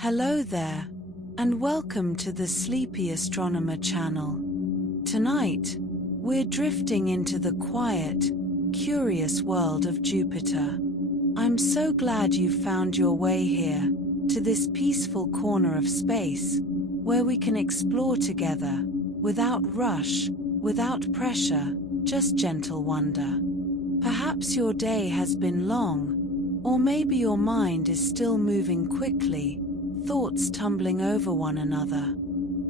Hello there, and welcome to the Sleepy Astronomer channel. Tonight, we're drifting into the quiet, curious world of Jupiter. I'm so glad you found your way here, to this peaceful corner of space, where we can explore together, without rush, without pressure, just gentle wonder. Perhaps your day has been long, or maybe your mind is still moving quickly, thoughts tumbling over one another.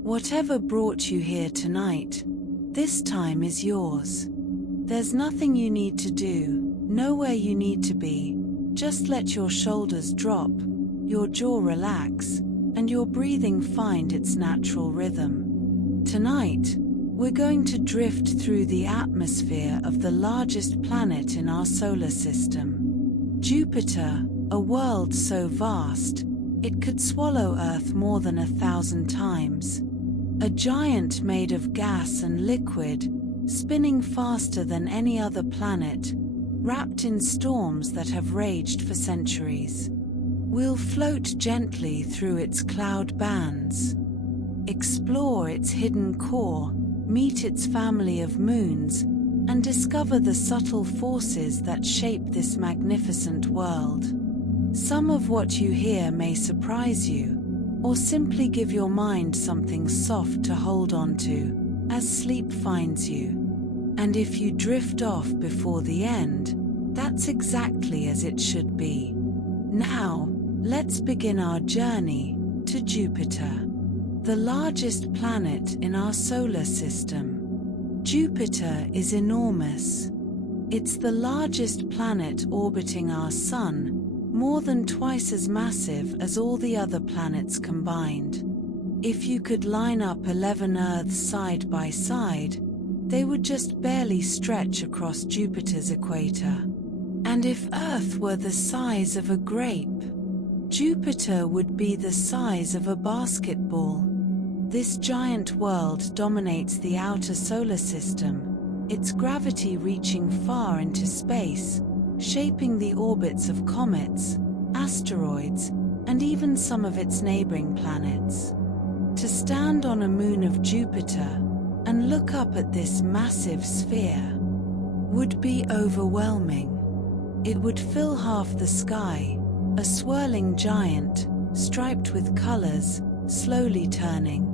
Whatever brought you here tonight, this time is yours. There's nothing you need to do, nowhere you need to be. Just let your shoulders drop, your jaw relax, and your breathing find its natural rhythm. Tonight, we're going to drift through the atmosphere of the largest planet in our solar system. Jupiter, a world so vast, it could swallow Earth more than 1,000 times. A giant made of gas and liquid, spinning faster than any other planet, wrapped in storms that have raged for centuries. We'll float gently through its cloud bands, explore its hidden core, meet its family of moons, and discover the subtle forces that shape this magnificent world. Some of what you hear may surprise you, or simply give your mind something soft to hold on to, as sleep finds you. And if you drift off before the end, that's exactly as it should be. Now, let's begin our journey to Jupiter, the largest planet in our solar system. Jupiter is enormous. It's the largest planet orbiting our Sun, more than twice as massive as all the other planets combined. If you could line up 11 Earths side by side, they would just barely stretch across Jupiter's equator. And if Earth were the size of a grape, Jupiter would be the size of a basketball. This giant world dominates the outer solar system, its gravity reaching far into space, shaping the orbits of comets, asteroids, and even some of its neighboring planets. To stand on a moon of Jupiter and look up at this massive sphere would be overwhelming. It would fill half the sky, a swirling giant, striped with colors, slowly turning.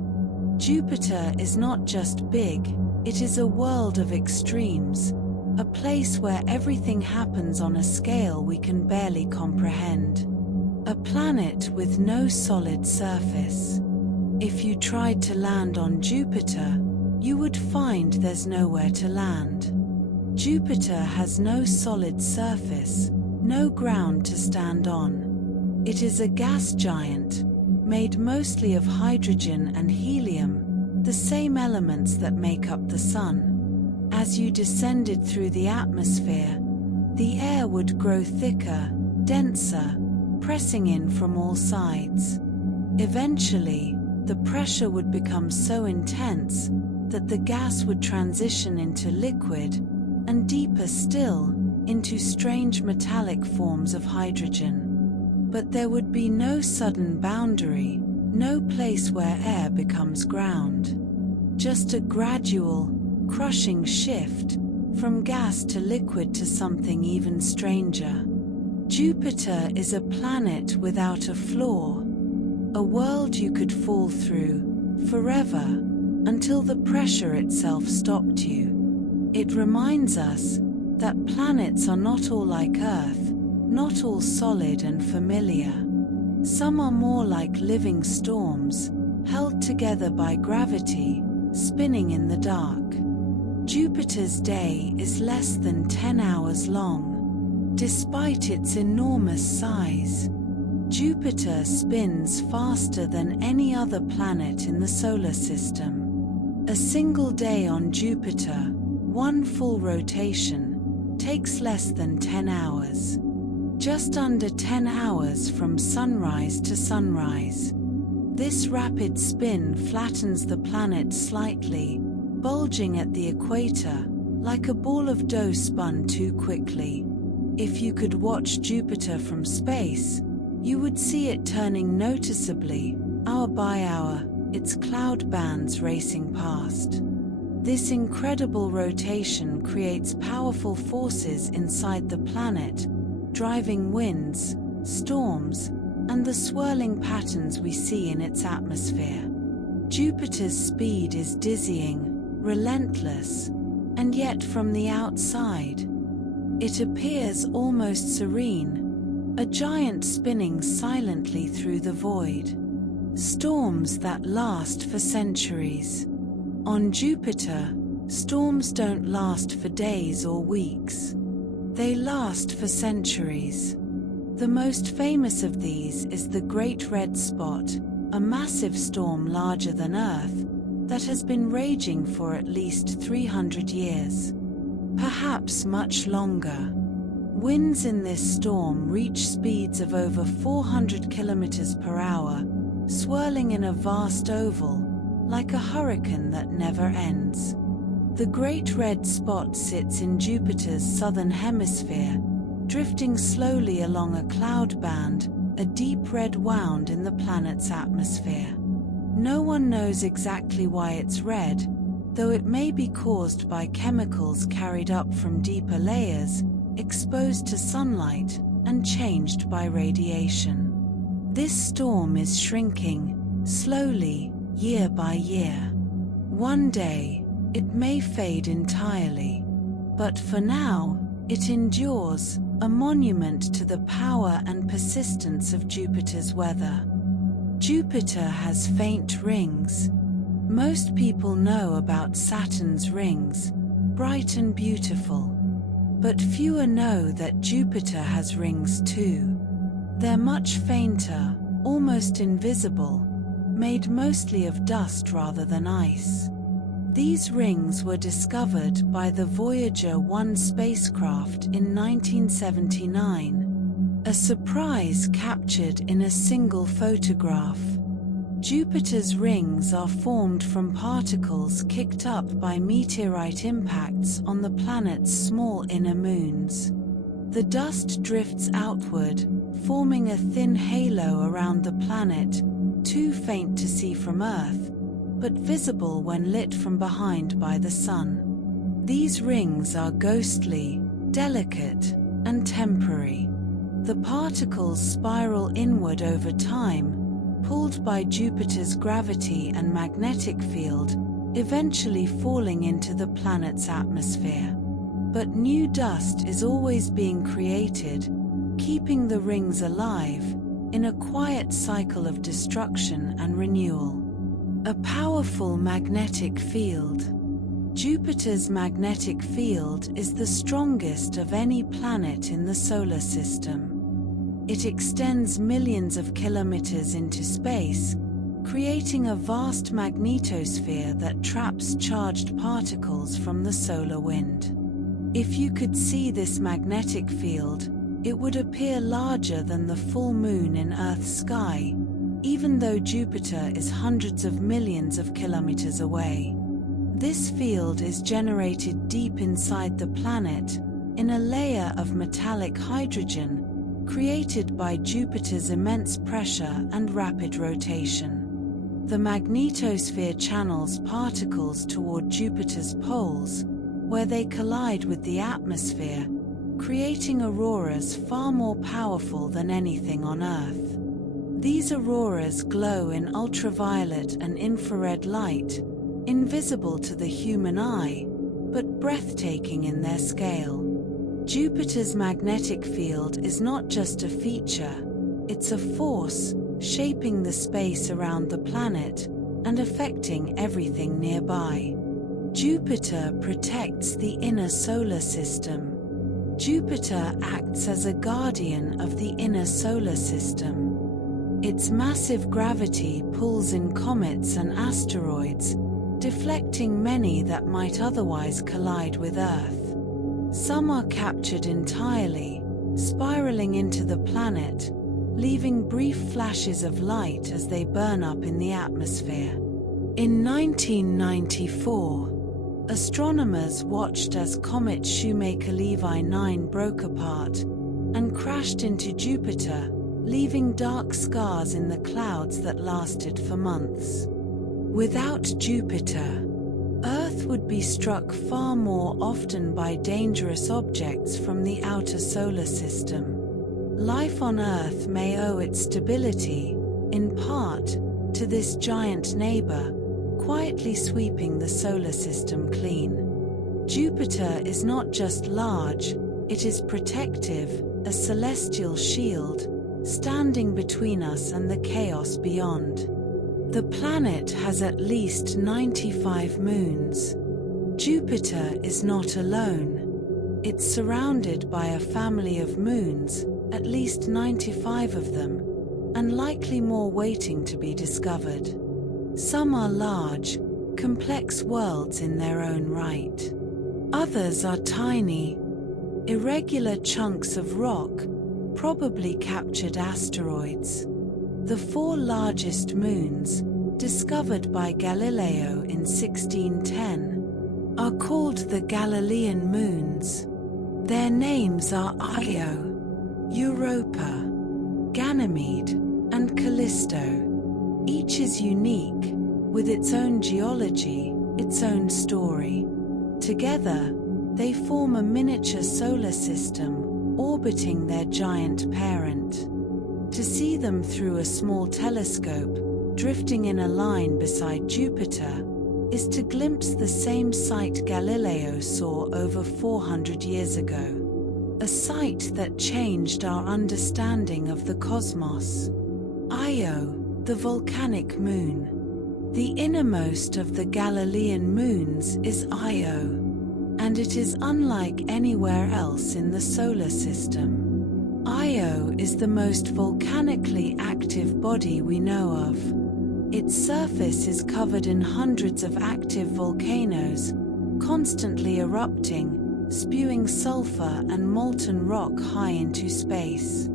Jupiter is not just big, it is a world of extremes, a place where everything happens on a scale we can barely comprehend. A planet with no solid surface. If you tried to land on Jupiter, you would find there's nowhere to land. Jupiter has no solid surface, no ground to stand on. It is a gas giant, made mostly of hydrogen and helium, the same elements that make up the Sun. As you descended through the atmosphere, the air would grow thicker, denser, pressing in from all sides. Eventually, the pressure would become so intense that the gas would transition into liquid, and deeper still, into strange metallic forms of hydrogen. But there would be no sudden boundary, no place where air becomes ground. Just a gradual, crushing shift, from gas to liquid to something even stranger. Jupiter is a planet without a floor, a world you could fall through, forever, until the pressure itself stopped you. It reminds us that planets are not all like Earth, not all solid and familiar. Some are more like living storms, held together by gravity, spinning in the dark. Jupiter's day is less than 10 hours long. Despite its enormous size, Jupiter spins faster than any other planet in the solar system. A single day on Jupiter, one full rotation, takes less than 10 hours. Just under 10 hours from sunrise to sunrise. This rapid spin flattens the planet slightly, bulging at the equator, like a ball of dough spun too quickly. If you could watch Jupiter from space, you would see it turning noticeably, hour by hour, its cloud bands racing past. This incredible rotation creates powerful forces inside the planet, driving winds, storms, and the swirling patterns we see in its atmosphere. Jupiter's speed is dizzying, relentless, and yet from the outside, it appears almost serene, a giant spinning silently through the void. Storms that last for centuries. On Jupiter, storms don't last for days or weeks. They last for centuries. The most famous of these is the Great Red Spot, a massive storm larger than Earth that has been raging for at least 300 years. Perhaps much longer. Winds in this storm reach speeds of over 400 kilometers per hour, swirling in a vast oval, like a hurricane that never ends. The Great Red Spot sits in Jupiter's southern hemisphere, drifting slowly along a cloud band, a deep red wound in the planet's atmosphere. No one knows exactly why it's red, though it may be caused by chemicals carried up from deeper layers, exposed to sunlight, and changed by radiation. This storm is shrinking, slowly, year by year. One day, it may fade entirely. But for now, it endures, a monument to the power and persistence of Jupiter's weather. Jupiter has faint rings. Most people know about Saturn's rings, bright and beautiful. But fewer know that Jupiter has rings too. They're much fainter, almost invisible, made mostly of dust rather than ice. These rings were discovered by the Voyager 1 spacecraft in 1979, a surprise captured in a single photograph. Jupiter's rings are formed from particles kicked up by meteorite impacts on the planet's small inner moons. The dust drifts outward, forming a thin halo around the planet, too faint to see from Earth, but visible when lit from behind by the sun. These rings are ghostly, delicate, and temporary. The particles spiral inward over time, pulled by Jupiter's gravity and magnetic field, eventually falling into the planet's atmosphere. But new dust is always being created, keeping the rings alive, in a quiet cycle of destruction and renewal. A powerful magnetic field. Jupiter's magnetic field is the strongest of any planet in the solar system. It extends millions of kilometers into space, creating a vast magnetosphere that traps charged particles from the solar wind. If you could see this magnetic field, it would appear larger than the full moon in Earth's sky, even though Jupiter is hundreds of millions of kilometers away. This field is generated deep inside the planet, in a layer of metallic hydrogen, created by Jupiter's immense pressure and rapid rotation. The magnetosphere channels particles toward Jupiter's poles, where they collide with the atmosphere, creating auroras far more powerful than anything on Earth. These auroras glow in ultraviolet and infrared light, invisible to the human eye, but breathtaking in their scale. Jupiter's magnetic field is not just a feature, it's a force, shaping the space around the planet and affecting everything nearby. Jupiter protects the inner solar system. Jupiter acts as a guardian of the inner solar system. Its massive gravity pulls in comets and asteroids, deflecting many that might otherwise collide with Earth. Some are captured entirely, spiraling into the planet, leaving brief flashes of light as they burn up in the atmosphere. In 1994, astronomers watched as comet Shoemaker-Levy 9 broke apart and crashed into Jupiter, leaving dark scars in the clouds that lasted for months. Without Jupiter, Earth would be struck far more often by dangerous objects from the outer solar system. Life on Earth may owe its stability, in part, to this giant neighbor, quietly sweeping the solar system clean. Jupiter is not just large, it is protective, a celestial shield, standing between us and the chaos beyond. The planet has at least 95 moons. Jupiter is not alone. It's surrounded by a family of moons, at least 95 of them, and likely more waiting to be discovered. Some are large, complex worlds in their own right. Others are tiny, irregular chunks of rock, probably captured asteroids. The 4 largest moons, discovered by Galileo in 1610, are called the Galilean moons. Their names are Io, Europa, Ganymede, and Callisto. Each is unique, with its own geology, its own story. Together, they form a miniature solar system, orbiting their giant parent. To see them through a small telescope, drifting in a line beside Jupiter, is to glimpse the same sight Galileo saw over 400 years ago. A sight that changed our understanding of the cosmos. Io, the volcanic moon. The innermost of the Galilean moons is Io, and it is unlike anywhere else in the solar system. Io is the most volcanically active body we know of. Its surface is covered in hundreds of active volcanoes, constantly erupting, spewing sulfur and molten rock high into space.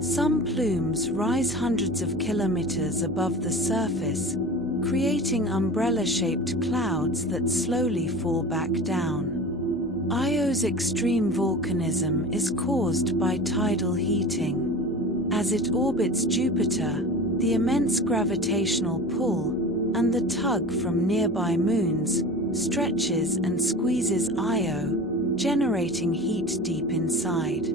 Some plumes rise hundreds of kilometers above the surface, creating umbrella-shaped clouds that slowly fall back down. Io's extreme volcanism is caused by tidal heating. As it orbits Jupiter, the immense gravitational pull and the tug from nearby moons stretches and squeezes Io, generating heat deep inside.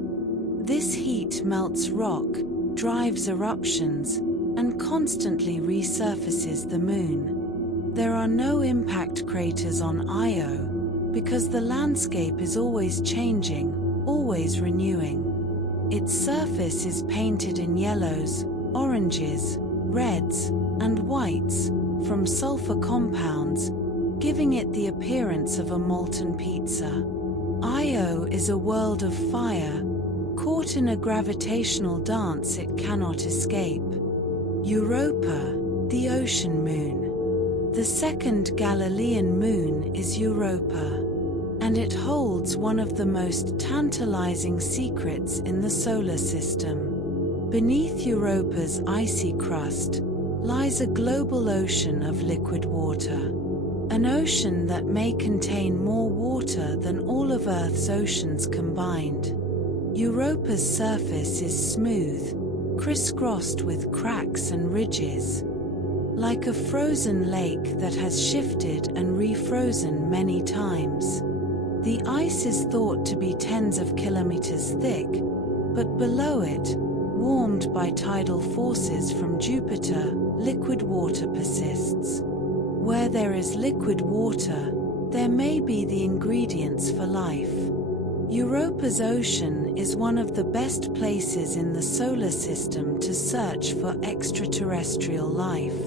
This heat melts rock, drives eruptions, and constantly resurfaces the moon. There are no impact craters on Io, because the landscape is always changing, always renewing. Its surface is painted in yellows, oranges, reds, and whites, from sulfur compounds, giving it the appearance of a molten pizza. Io is a world of fire, caught in a gravitational dance it cannot escape. Europa, the ocean moon. The second Galilean moon is Europa, and it holds one of the most tantalizing secrets in the solar system. Beneath Europa's icy crust lies a global ocean of liquid water. An ocean that may contain more water than all of Earth's oceans combined. Europa's surface is smooth, crisscrossed with cracks and ridges. Like a frozen lake that has shifted and refrozen many times. The ice is thought to be tens of kilometers thick, but below it, warmed by tidal forces from Jupiter, liquid water persists. Where there is liquid water, there may be the ingredients for life. Europa's ocean is one of the best places in the solar system to search for extraterrestrial life.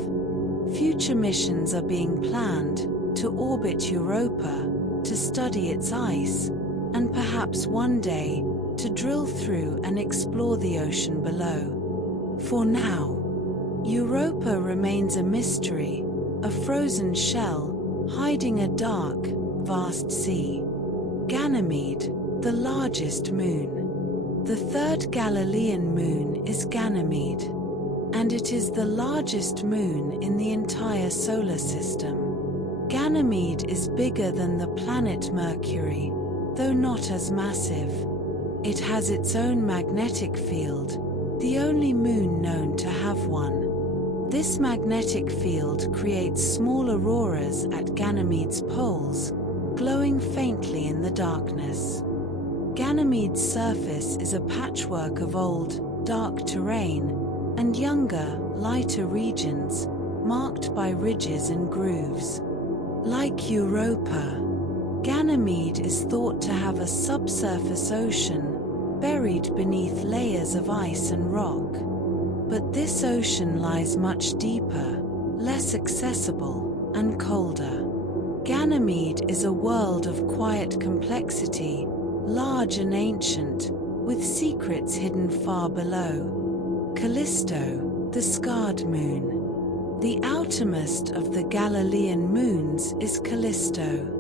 Future missions are being planned to orbit Europa, to study its ice, and perhaps one day, to drill through and explore the ocean below. For now, Europa remains a mystery, a frozen shell, hiding a dark, vast sea. Ganymede, the largest moon. The third Galilean moon is Ganymede, and it is the largest moon in the entire solar system. Ganymede is bigger than the planet Mercury, though not as massive. It has its own magnetic field, the only moon known to have one. This magnetic field creates small auroras at Ganymede's poles, glowing faintly in the darkness. Ganymede's surface is a patchwork of old, dark terrain and younger, lighter regions, marked by ridges and grooves. Like Europa, Ganymede is thought to have a subsurface ocean buried beneath layers of ice and rock. But this ocean lies much deeper, less accessible, and colder. Ganymede is a world of quiet complexity, large and ancient, with secrets hidden far below. Callisto, the scarred moon. The outermost of the Galilean moons is Callisto,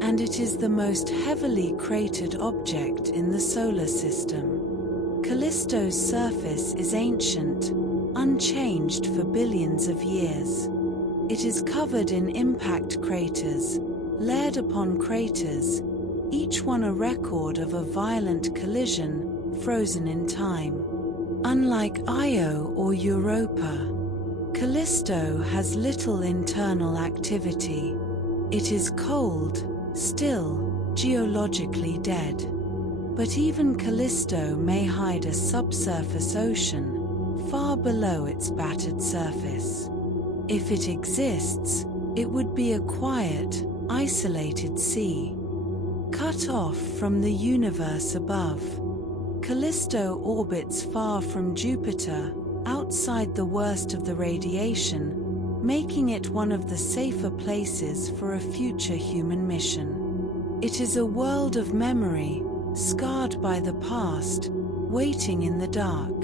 and it is the most heavily cratered object in the solar system. Callisto's surface is ancient, unchanged for billions of years. It is covered in impact craters, layered upon craters, each one a record of a violent collision, frozen in time. Unlike Io or Europa, Callisto has little internal activity. It is cold, still, geologically dead. But even Callisto may hide a subsurface ocean, far below its battered surface. If it exists, it would be a quiet, isolated sea, cut off from the universe above. Callisto orbits far from Jupiter, outside the worst of the radiation, making it one of the safer places for a future human mission. It is a world of memory, scarred by the past, waiting in the dark.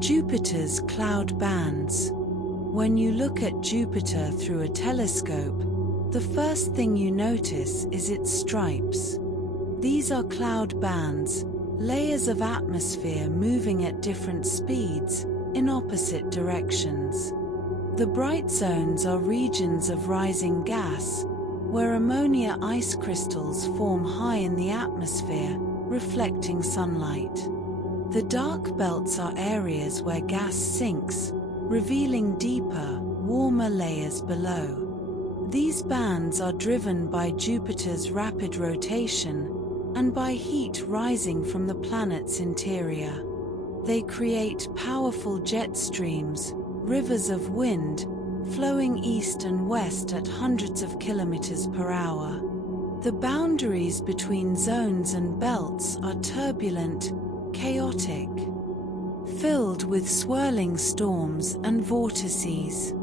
Jupiter's cloud bands. When you look at Jupiter through a telescope, the first thing you notice is its stripes. These are cloud bands, layers of atmosphere moving at different speeds, in opposite directions. The bright zones are regions of rising gas, where ammonia ice crystals form high in the atmosphere, reflecting sunlight. The dark belts are areas where gas sinks, revealing deeper, warmer layers below. These bands are driven by Jupiter's rapid rotation and by heat rising from the planet's interior. They create powerful jet streams, rivers of wind, flowing east and west at hundreds of kilometers per hour. The boundaries between zones and belts are turbulent, chaotic, filled with swirling storms and vortices.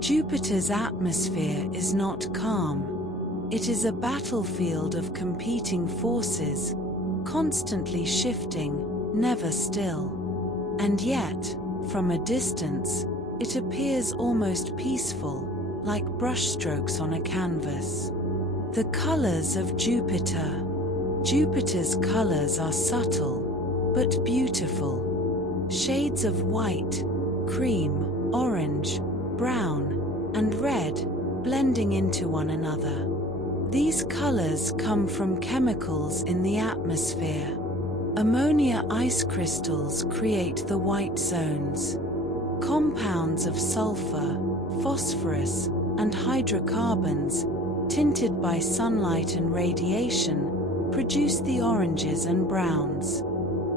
Jupiter's atmosphere is not calm. It is a battlefield of competing forces, constantly shifting, never still. And yet, from a distance, it appears almost peaceful, like brushstrokes on a canvas. The colors of Jupiter. Jupiter's colors are subtle, but beautiful. Shades of white, cream, orange, brown, and red, blending into one another. These colors come from chemicals in the atmosphere. Ammonia ice crystals create the white zones. Compounds of sulfur, phosphorus, and hydrocarbons, tinted by sunlight and radiation, produce the oranges and browns.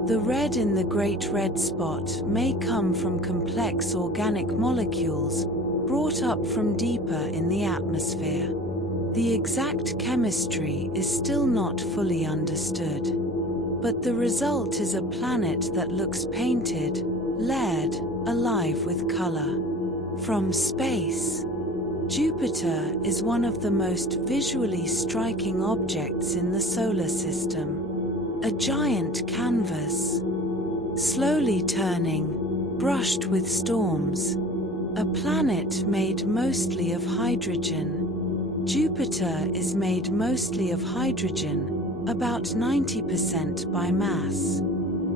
The red in the Great Red Spot may come from complex organic molecules brought up from deeper in the atmosphere. The exact chemistry is still not fully understood. But the result is a planet that looks painted, layered, alive with color. From space, Jupiter is one of the most visually striking objects in the solar system. A giant canvas, slowly turning, brushed with storms. A planet made mostly of hydrogen. Jupiter is made mostly of hydrogen, about 90% by mass.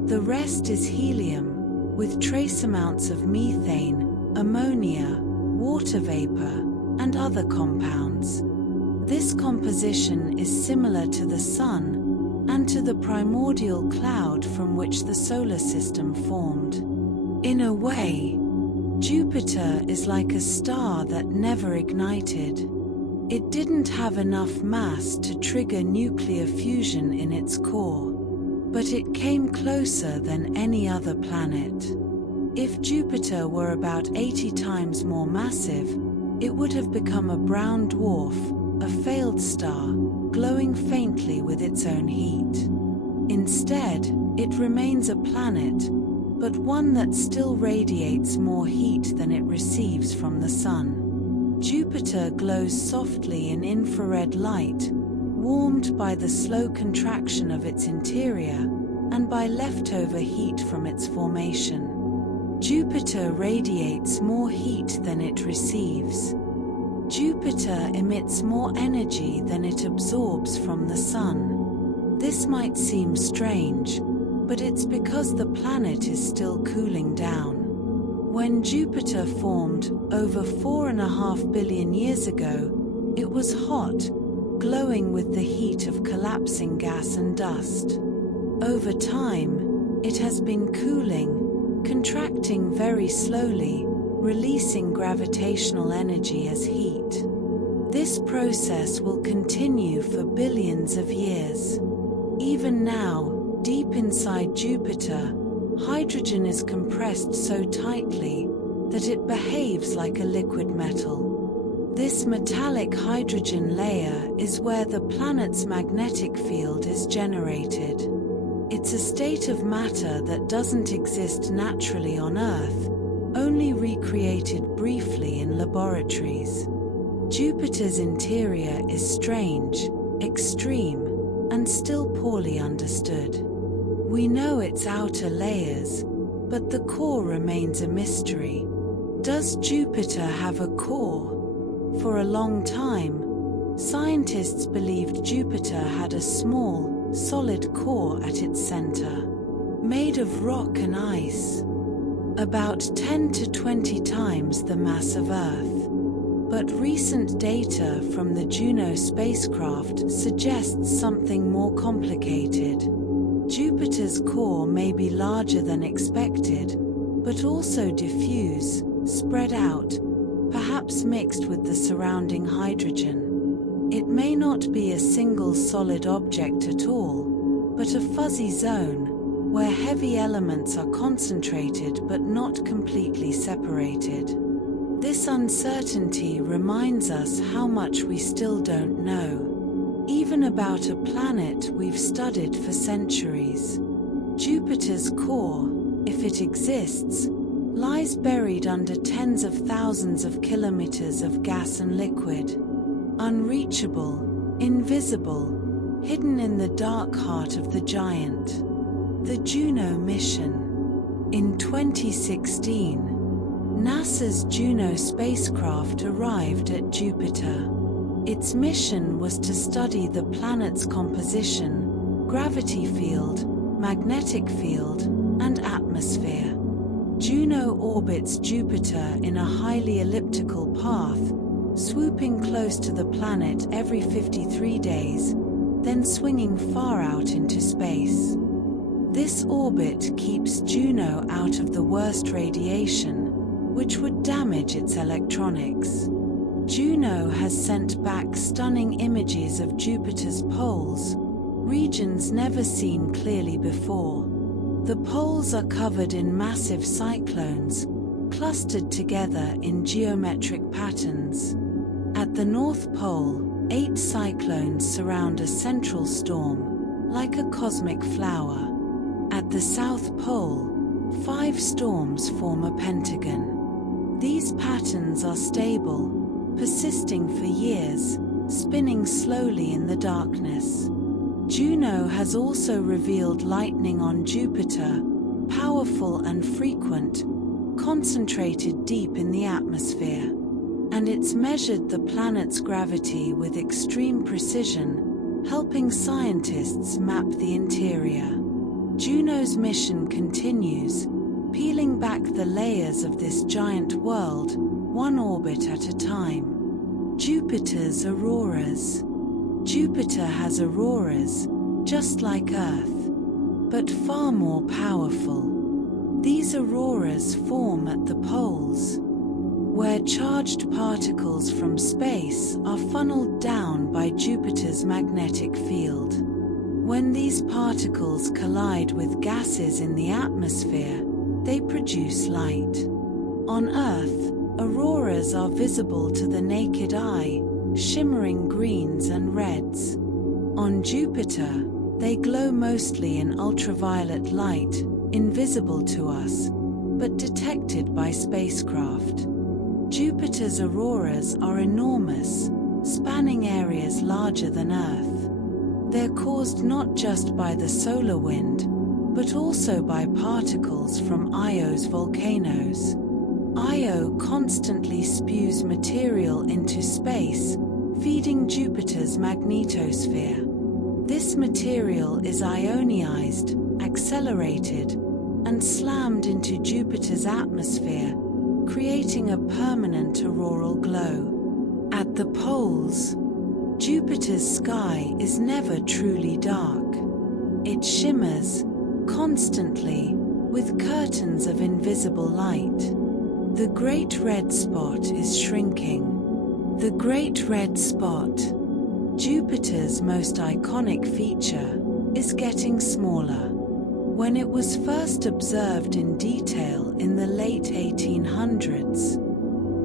The rest is helium, with trace amounts of methane, ammonia, water vapor, and other compounds. This composition is similar to the Sun and to the primordial cloud from which the solar system formed. In a way, Jupiter is like a star that never ignited. It didn't have enough mass to trigger nuclear fusion in its core, but it came closer than any other planet. If Jupiter were about 80 times more massive, it would have become a brown dwarf, a failed star, glowing faintly with its own heat. Instead, it remains a planet, but one that still radiates more heat than it receives from the Sun. Jupiter glows softly in infrared light, warmed by the slow contraction of its interior and by leftover heat from its formation. Jupiter radiates more heat than it receives. Jupiter emits more energy than it absorbs from the Sun. This might seem strange, but it's because the planet is still cooling down. When Jupiter formed, over 4.5 billion years ago, it was hot, glowing with the heat of collapsing gas and dust. Over time, it has been cooling, contracting very slowly, releasing gravitational energy as heat. This process will continue for billions of years. Even now, deep inside Jupiter, hydrogen is compressed so tightly that it behaves like a liquid metal. This metallic hydrogen layer is where the planet's magnetic field is generated. It's a state of matter that doesn't exist naturally on Earth, only recreated briefly in laboratories. Jupiter's interior is strange, extreme, and still poorly understood. We know its outer layers, but the core remains a mystery. Does Jupiter have a core? For a long time, scientists believed Jupiter had a small, solid core at its center, made of rock and ice, about 10 to 20 times the mass of Earth. But recent data from the Juno spacecraft suggests something more complicated. Jupiter's core may be larger than expected, but also diffuse, spread out, perhaps mixed with the surrounding hydrogen. It may not be a single solid object at all, but a fuzzy zone, where heavy elements are concentrated but not completely separated. This uncertainty reminds us how much we still don't know, even about a planet we've studied for centuries. Jupiter's core, if it exists, lies buried under tens of thousands of kilometers of gas and liquid, unreachable, invisible, hidden in the dark heart of the giant. The Juno mission. In 2016, NASA's Juno spacecraft arrived at Jupiter. Its mission was to study the planet's composition, gravity field, magnetic field, and atmosphere. Juno orbits Jupiter in a highly elliptical path, swooping close to the planet every 53 days, then swinging far out into space. This orbit keeps Juno out of the worst radiation, which would damage its electronics. Juno has sent back stunning images of Jupiter's poles, regions never seen clearly before. The poles are covered in massive cyclones, clustered together in geometric patterns. At the North Pole, 8 cyclones surround a central storm, like a cosmic flower. At the South Pole, 5 storms form a pentagon. These patterns are stable, persisting for years, spinning slowly in the darkness. Juno has also revealed lightning on Jupiter, powerful and frequent, concentrated deep in the atmosphere. And it's measured the planet's gravity with extreme precision, helping scientists map the interior. Juno's mission continues, peeling back the layers of this giant world, one orbit at a time. Jupiter's auroras. Jupiter has auroras, just like Earth, but far more powerful. These auroras form at the poles, where charged particles from space are funneled down by Jupiter's magnetic field. When these particles collide with gases in the atmosphere, they produce light. On Earth, auroras are visible to the naked eye, shimmering greens and reds. On Jupiter, they glow mostly in ultraviolet light, invisible to us, but detected by spacecraft. Jupiter's auroras are enormous, spanning areas larger than Earth. They're caused not just by the solar wind, but also by particles from Io's volcanoes. Io constantly spews material into space, feeding Jupiter's magnetosphere. This material is ionized, accelerated, and slammed into Jupiter's atmosphere, creating a permanent auroral glow. At the poles, Jupiter's sky is never truly dark. It shimmers, constantly, with curtains of invisible light. The Great Red Spot is shrinking. The Great Red Spot, Jupiter's most iconic feature, is getting smaller. When it was first observed in detail in the late 1800s,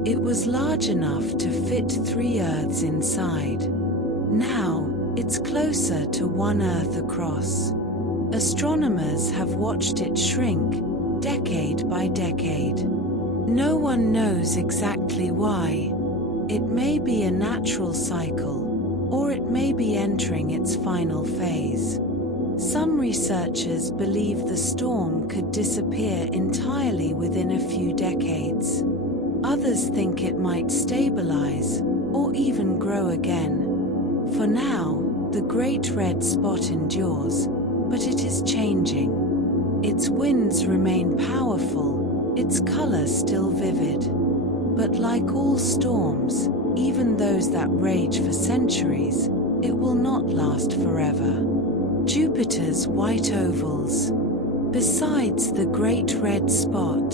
it was large enough to fit 3 Earths inside. Now, it's closer to 1 Earth across. Astronomers have watched it shrink, decade by decade. No one knows exactly why. It may be a natural cycle, or it may be entering its final phase. Some researchers believe the storm could disappear entirely within a few decades. Others think it might stabilize, or even grow again. For now, the Great Red Spot endures, but it is changing. Its winds remain powerful, its color still vivid. But like all storms, even those that rage for centuries, it will not last forever. Jupiter's white ovals. Besides the Great Red Spot,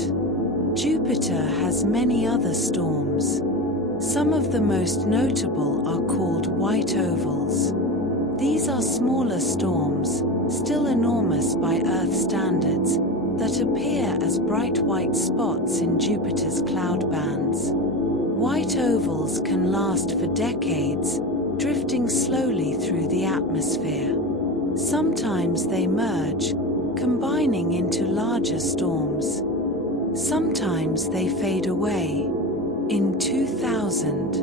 Jupiter has many other storms. Some of the most notable are called white ovals. These are smaller storms, still enormous by Earth standards, that appear as bright white spots in Jupiter's cloud bands. White ovals can last for decades, drifting slowly through the atmosphere. Sometimes they merge, combining into larger storms. Sometimes they fade away. In 2000,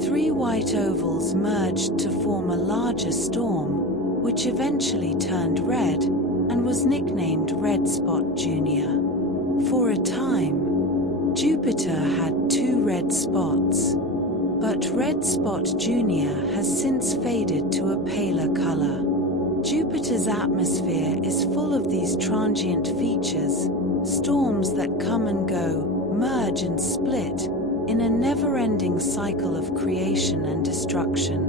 3 white ovals merged to form a larger storm, which eventually turned red and was nicknamed Red Spot Jr. For a time, Jupiter had 2 red spots, but Red Spot Jr. has since faded to a paler color. Jupiter's atmosphere is full of these transient features, storms that come and go, merge and split, in a never-ending cycle of creation and destruction.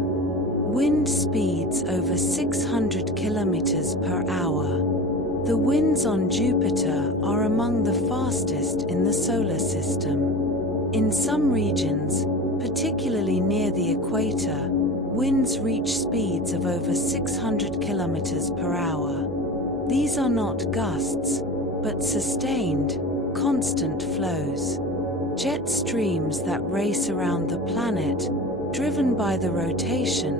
Wind speeds over 600 kilometers per hour. The winds on Jupiter are among the fastest in the solar system. In some regions, particularly near the equator, winds reach speeds of over 600 kilometers per hour. These are not gusts, but sustained, constant flows. Jet streams that race around the planet, driven by the rotation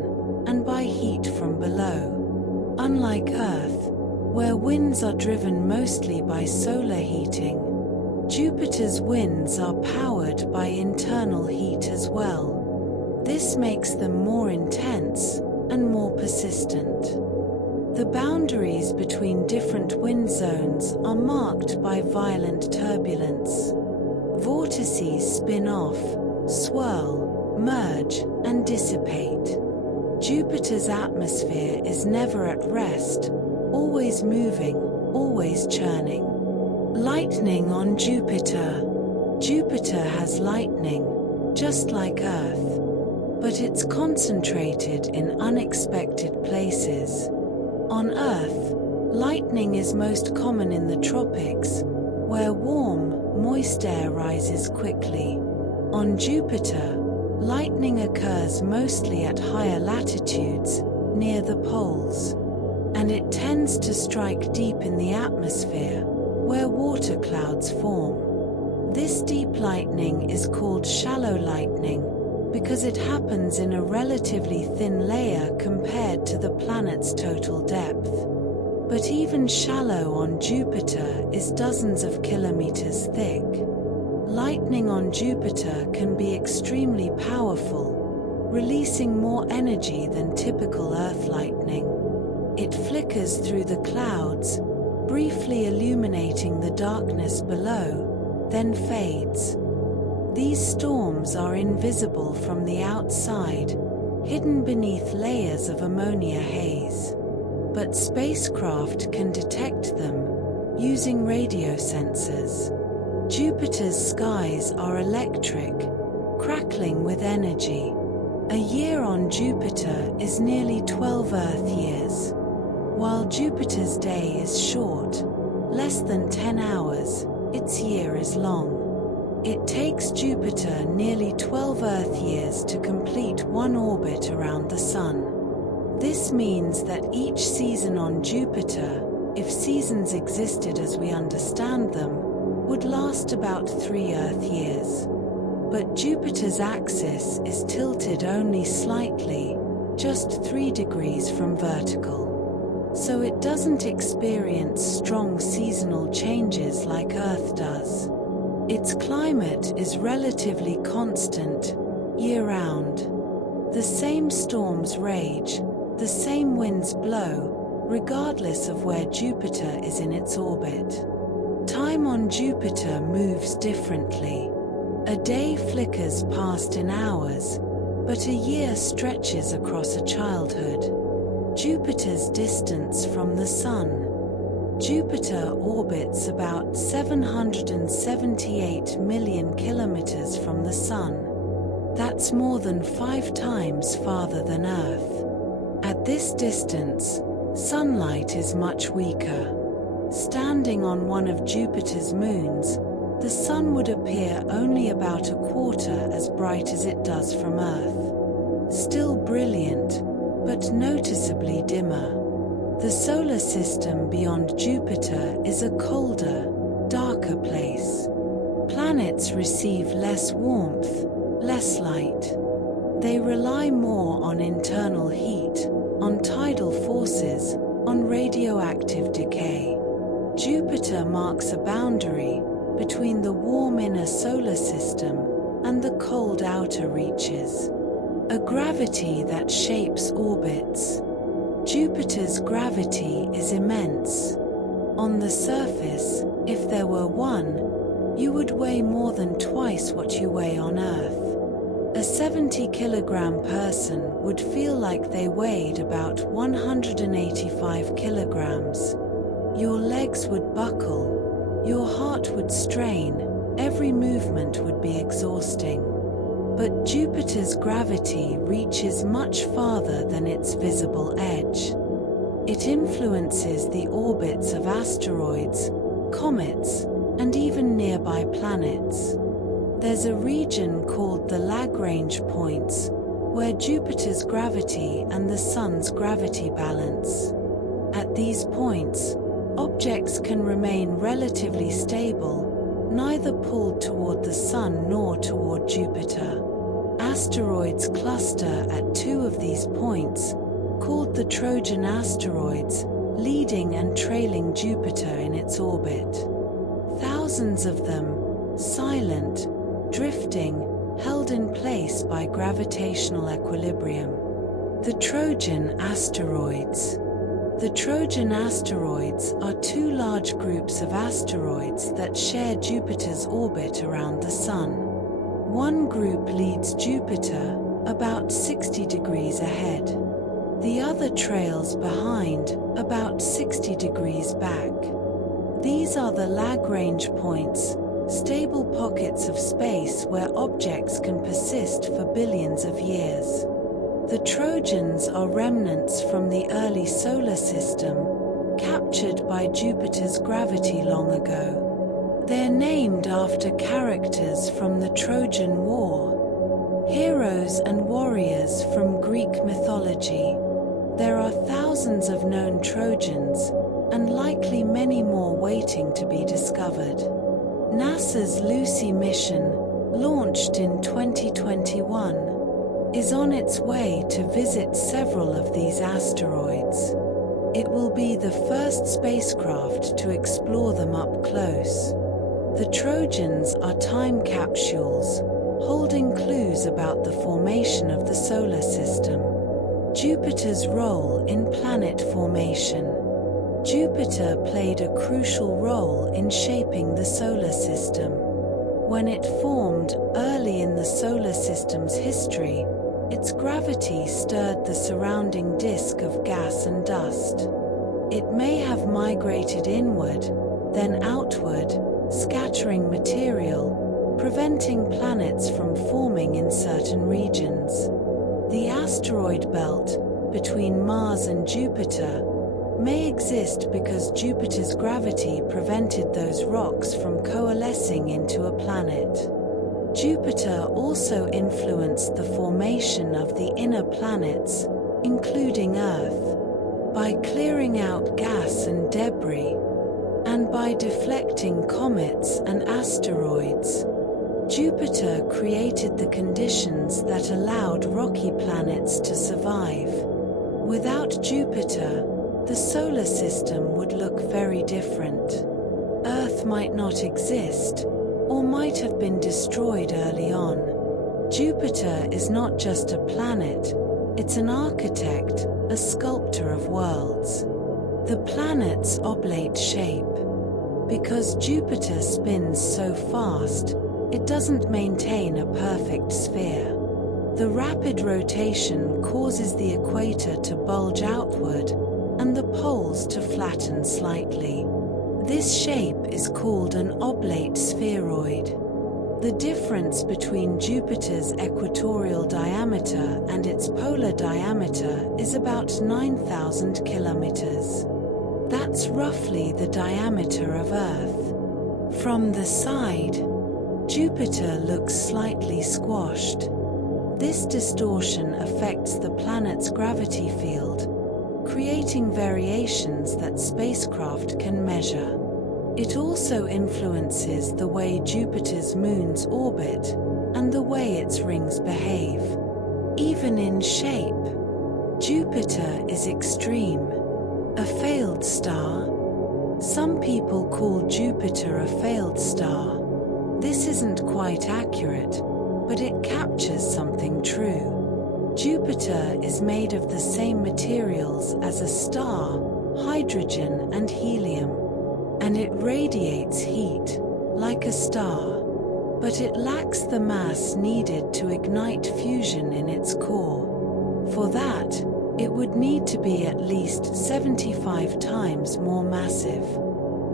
and by heat from below. Unlike Earth, where winds are driven mostly by solar heating, Jupiter's winds are powered by internal heat as well. This makes them more intense and more persistent. The boundaries between different wind zones are marked by violent turbulence. Vortices spin off, swirl, merge, and dissipate. Jupiter's atmosphere is never at rest, always moving, always churning. Lightning on Jupiter. Jupiter has lightning, just like Earth, but it's concentrated in unexpected places. On Earth, lightning is most common in the tropics, where warm, moist air rises quickly. On Jupiter, lightning occurs mostly at higher latitudes, near the poles, and it tends to strike deep in the atmosphere, where water clouds form. This deep lightning is called shallow lightning because it happens in a relatively thin layer compared to the planet's total depth. But even shallow on Jupiter is dozens of kilometers thick. Lightning on Jupiter can be extremely powerful, releasing more energy than typical Earth lightning. It flickers through the clouds, briefly illuminating the darkness below, then fades. These storms are invisible from the outside, hidden beneath layers of ammonia haze. But spacecraft can detect them, using radio sensors. Jupiter's skies are electric, crackling with energy. A year on Jupiter is nearly 12 Earth years. While Jupiter's day is short, less than 10 hours, its year is long. It takes Jupiter nearly 12 Earth years to complete one orbit around the Sun. This means that each season on Jupiter, if seasons existed as we understand them, would last about 3 Earth years. But Jupiter's axis is tilted only slightly, just 3 degrees from vertical. So it doesn't experience strong seasonal changes like Earth does. Its climate is relatively constant, year-round. The same storms rage, the same winds blow, regardless of where Jupiter is in its orbit. Time on Jupiter moves differently. A day flickers past in hours, but a year stretches across a childhood. Jupiter's distance from the Sun. Jupiter orbits about 778 million kilometers from the Sun. That's more than 5 times farther than Earth. At this distance, sunlight is much weaker. Standing on one of Jupiter's moons, the Sun would appear only about a quarter as bright as it does from Earth. Still brilliant, but noticeably dimmer. The solar system beyond Jupiter is a colder, darker place. Planets receive less warmth, less light. They rely more on internal heat, on tidal forces, on radioactive decay. Jupiter marks a boundary between the warm inner solar system and the cold outer reaches. A gravity that shapes orbits. Jupiter's gravity is immense. On the surface, if there were one, you would weigh more than twice what you weigh on Earth. A 70-kilogram person would feel like they weighed about 185 kilograms. Your legs would buckle, your heart would strain, every movement would be exhausting. But Jupiter's gravity reaches much farther than its visible edge. It influences the orbits of asteroids, comets, and even nearby planets. There's a region called the Lagrange points, where Jupiter's gravity and the Sun's gravity balance. At these points, objects can remain relatively stable, neither pulled toward the Sun nor toward Jupiter. Asteroids cluster at 2 of these points, called the Trojan asteroids, leading and trailing Jupiter in its orbit. Thousands of them, silent, drifting, held in place by gravitational equilibrium. The Trojan asteroids. The Trojan asteroids are 2 large groups of asteroids that share Jupiter's orbit around the Sun. One group leads Jupiter, about 60 degrees ahead. The other trails behind, about 60 degrees back. These are the Lagrange points, stable pockets of space where objects can persist for billions of years. The Trojans are remnants from the early solar system, captured by Jupiter's gravity long ago. They're named after characters from the Trojan War, heroes and warriors from Greek mythology. There are thousands of known Trojans, and likely many more waiting to be discovered. NASA's Lucy mission, launched in 2021, is on its way to visit several of these asteroids. It will be the first spacecraft to explore them up close. The Trojans are time capsules, holding clues about the formation of the solar system. Jupiter's role in planet formation. Jupiter played a crucial role in shaping the solar system. When it formed early in the solar system's history, its gravity stirred the surrounding disk of gas and dust. It may have migrated inward, then outward, scattering material, preventing planets from forming in certain regions. The asteroid belt between Mars and Jupiter may exist because Jupiter's gravity prevented those rocks from coalescing into a planet. Jupiter also influenced the formation of the inner planets, including Earth, by clearing out gas and debris, and by deflecting comets and asteroids. Jupiter created the conditions that allowed rocky planets to survive. Without Jupiter, the solar system would look very different. Earth might not exist, or might have been destroyed early on. Jupiter is not just a planet, it's an architect, a sculptor of worlds. The planet's oblate shape. Because Jupiter spins so fast, it doesn't maintain a perfect sphere. The rapid rotation causes the equator to bulge outward and the poles to flatten slightly. This shape is called an oblate spheroid. The difference between Jupiter's equatorial diameter and its polar diameter is about 9,000 kilometers. That's roughly the diameter of Earth. From the side, Jupiter looks slightly squashed. This distortion affects the planet's gravity field, creating variations that spacecraft can measure. It also influences the way Jupiter's moons orbit and the way its rings behave. Even in shape, Jupiter is extreme. A failed star. Some people call Jupiter a failed star. This isn't quite accurate, but it captures something true. Jupiter is made of the same materials as a star, hydrogen and helium, and it radiates heat, like a star. But it lacks the mass needed to ignite fusion in its core. For that, it would need to be at least 75 times more massive.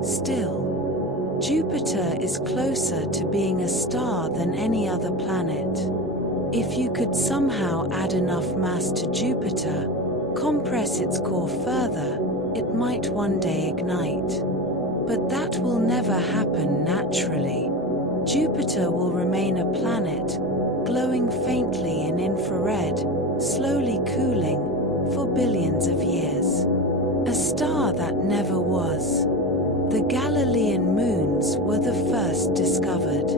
Still, Jupiter is closer to being a star than any other planet. If you could somehow add enough mass to Jupiter, compress its core further, it might one day ignite. But that will never happen naturally. Jupiter will remain a planet, glowing faintly in infrared, slowly cooling, for billions of years. A star that never was. The Galilean moons were the first discovered.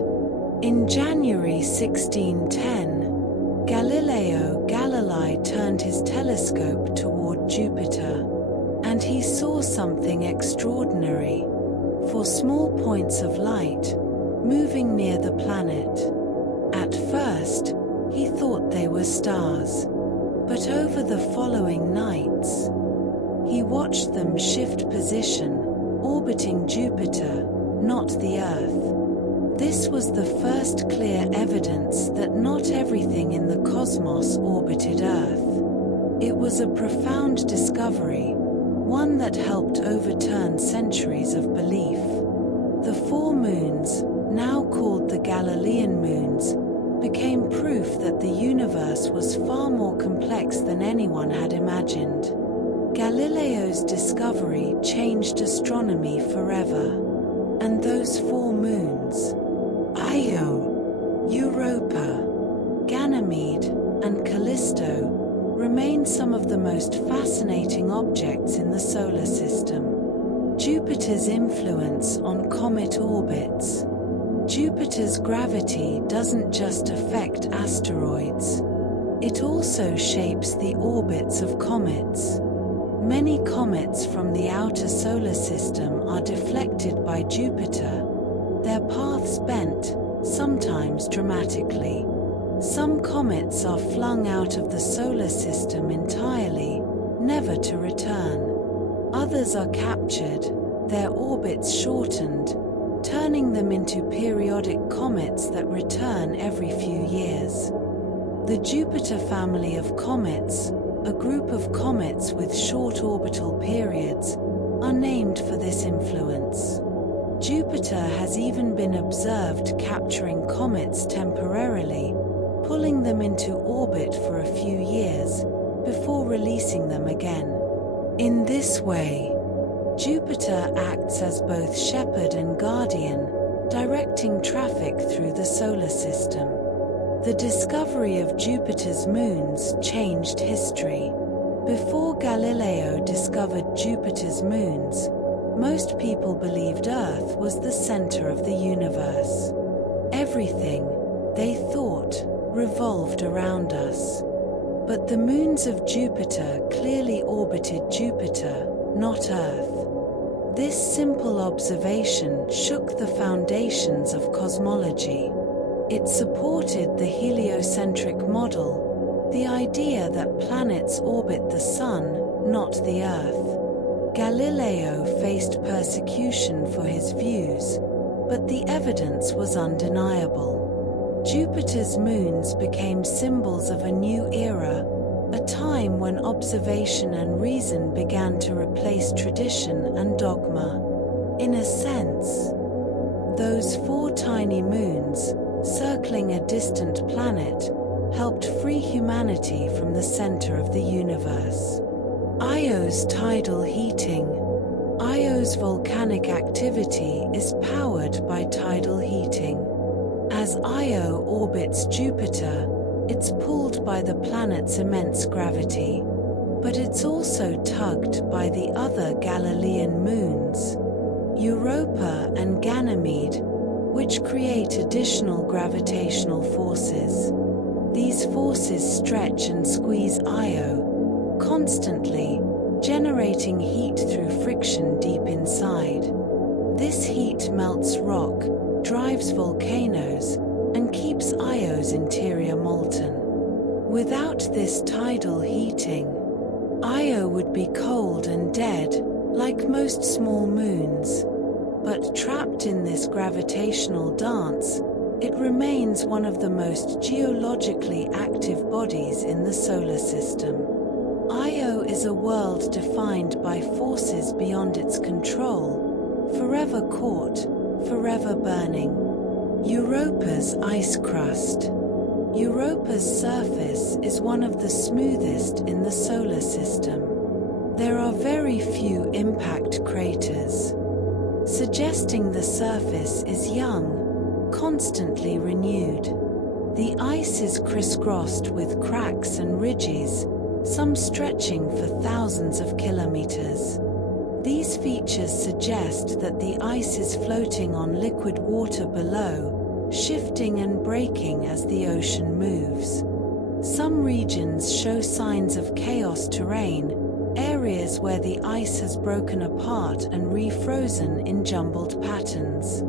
In January 1610, Galileo Galilei turned his telescope toward Jupiter, and he saw something extraordinary. For small points of light, moving near the planet. At first, he thought they were stars, but over the following nights, he watched them shift position, orbiting Jupiter, not the Earth. This was the first clear evidence that not everything in the cosmos orbited Earth. It was a profound discovery, one that helped overturn centuries of belief. The 4 moons, now called the Galilean moons, became proof that the universe was far more complex than anyone had imagined. Galileo's discovery changed astronomy forever. And those four moons, Io, Europa, Ganymede, and Callisto, remain some of the most fascinating objects in the solar system. Jupiter's influence on comet orbits. Jupiter's gravity doesn't just affect asteroids. It also shapes the orbits of comets. Many comets from the outer solar system are deflected by Jupiter, their paths bent, sometimes dramatically. Some comets are flung out of the solar system entirely, never to return. Others are captured, their orbits shortened, turning them into periodic comets that return every few years. The Jupiter family of comets, a group of comets with short orbital periods, are named for this influence. Jupiter has even been observed capturing comets temporarily, pulling them into orbit for a few years, before releasing them again. In this way, Jupiter acts as both shepherd and guardian, directing traffic through the solar system. The discovery of Jupiter's moons changed history. Before Galileo discovered Jupiter's moons, most people believed Earth was the center of the universe. Everything, they thought, revolved around us. But the moons of Jupiter clearly orbited Jupiter, not Earth. This simple observation shook the foundations of cosmology. It supported the heliocentric model, the idea that planets orbit the Sun, not the Earth. Galileo faced persecution for his views, but the evidence was undeniable. Jupiter's moons became symbols of a new era, a time when observation and reason began to replace tradition and dogma. In a sense, those four tiny moons, circling a distant planet, helped free humanity from the center of the universe. Io's tidal heating. Io's volcanic activity is powered by tidal heating. As Io orbits Jupiter, it's pulled by the planet's immense gravity, but it's also tugged by the other Galilean moons, Europa and Ganymede, which create additional gravitational forces. These forces stretch and squeeze Io, constantly, generating heat through friction deep inside. This heat melts rock, drives volcanoes, and keeps Io's interior molten. Without this tidal heating, Io would be cold and dead, like most small moons. But trapped in this gravitational dance, it remains one of the most geologically active bodies in the solar system. Io is a world defined by forces beyond its control, forever caught, forever burning. Europa's ice crust. Europa's surface is one of the smoothest in the solar system. There are very few impact craters, suggesting the surface is young, constantly renewed. The ice is crisscrossed with cracks and ridges, some stretching for thousands of kilometers. These features suggest that the ice is floating on liquid water below, shifting and breaking as the ocean moves. Some regions show signs of chaos terrain, areas where the ice has broken apart and refrozen in jumbled patterns.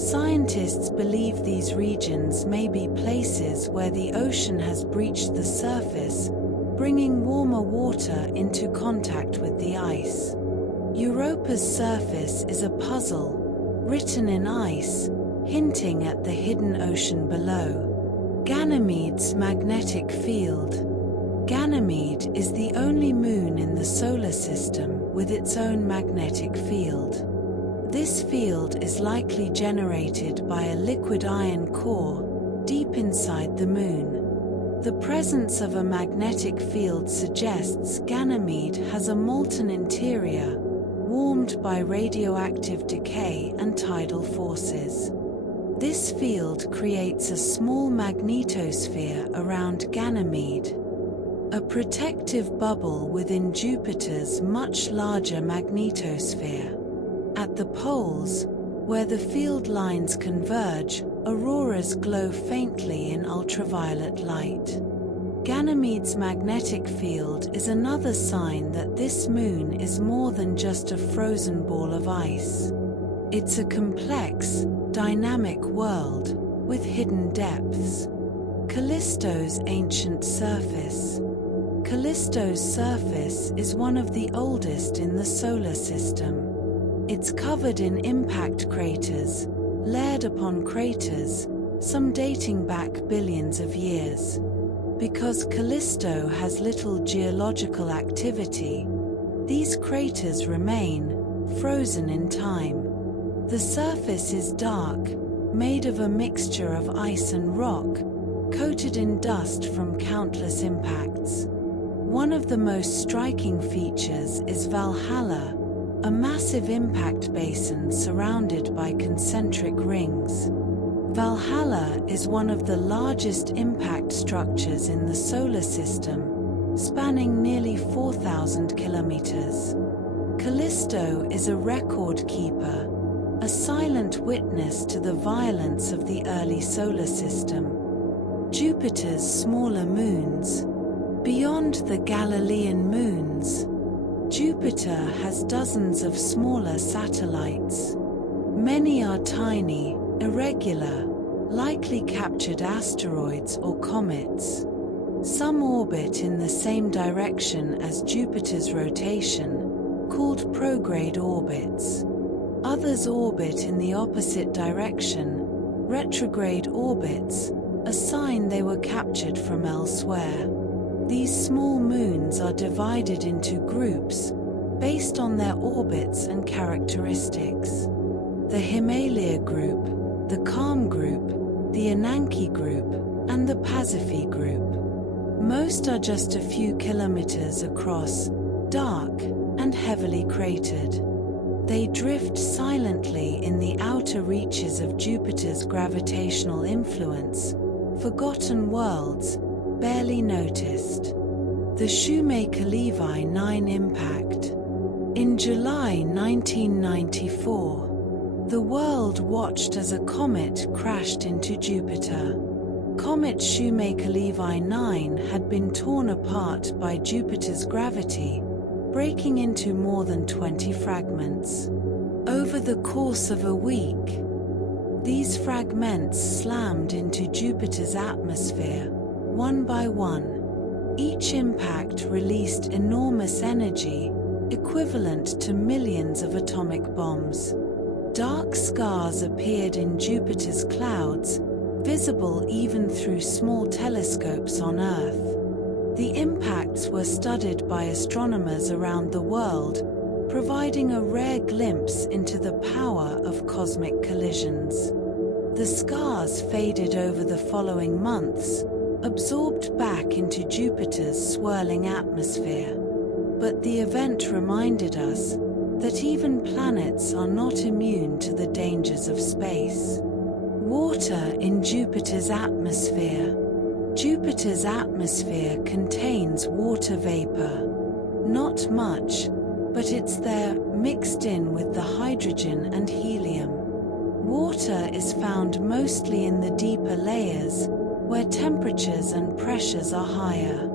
Scientists believe these regions may be places where the ocean has breached the surface, bringing warmer water into contact with the ice. Europa's surface is a puzzle, written in ice, hinting at the hidden ocean below. Ganymede's magnetic field. Ganymede is the only moon in the solar system with its own magnetic field. This field is likely generated by a liquid iron core deep inside the moon. The presence of a magnetic field suggests Ganymede has a molten interior, warmed by radioactive decay and tidal forces. This field creates a small magnetosphere around Ganymede, a protective bubble within Jupiter's much larger magnetosphere. At the poles, where the field lines converge, auroras glow faintly in ultraviolet light. Ganymede's magnetic field is another sign that this moon is more than just a frozen ball of ice. It's a complex, dynamic world, with hidden depths. Callisto's ancient surface. Callisto's surface is one of the oldest in the solar system. It's covered in impact craters, layered upon craters, some dating back billions of years. Because Callisto has little geological activity, these craters remain frozen in time. The surface is dark, made of a mixture of ice and rock, coated in dust from countless impacts. One of the most striking features is Valhalla, a massive impact basin surrounded by concentric rings. Valhalla is one of the largest impact structures in the solar system, spanning nearly 4,000 kilometers. Callisto is a record keeper, a silent witness to the violence of the early solar system. Jupiter's smaller moons. Beyond the Galilean moons, Jupiter has dozens of smaller satellites. Many are tiny, irregular, likely captured asteroids or comets. Some orbit in the same direction as Jupiter's rotation, called prograde orbits. Others orbit in the opposite direction, retrograde orbits, a sign they were captured from elsewhere. These small moons are divided into groups based on their orbits and characteristics. The Himalaya group, the Calm group, the Ananke group, and the Pasiphae group. Most are just a few kilometers across, dark, and heavily cratered. They drift silently in the outer reaches of Jupiter's gravitational influence, forgotten worlds, barely noticed. The Shoemaker-Levy 9 impact. In July 1994, the world watched as a comet crashed into Jupiter. Comet Shoemaker-Levy 9 had been torn apart by Jupiter's gravity, breaking into more than 20 fragments. Over the course of a week, these fragments slammed into Jupiter's atmosphere, one by one. Each impact released enormous energy, equivalent to millions of atomic bombs. Dark scars appeared in Jupiter's clouds, visible even through small telescopes on Earth. The impacts were studied by astronomers around the world, providing a rare glimpse into the power of cosmic collisions. The scars faded over the following months, absorbed back into Jupiter's swirling atmosphere. But the event reminded us that even planets are not immune to the dangers of space. Water in Jupiter's atmosphere. Jupiter's atmosphere contains water vapor. Not much, but it's there, mixed in with the hydrogen and helium. Water is found mostly in the deeper layers, where temperatures and pressures are higher.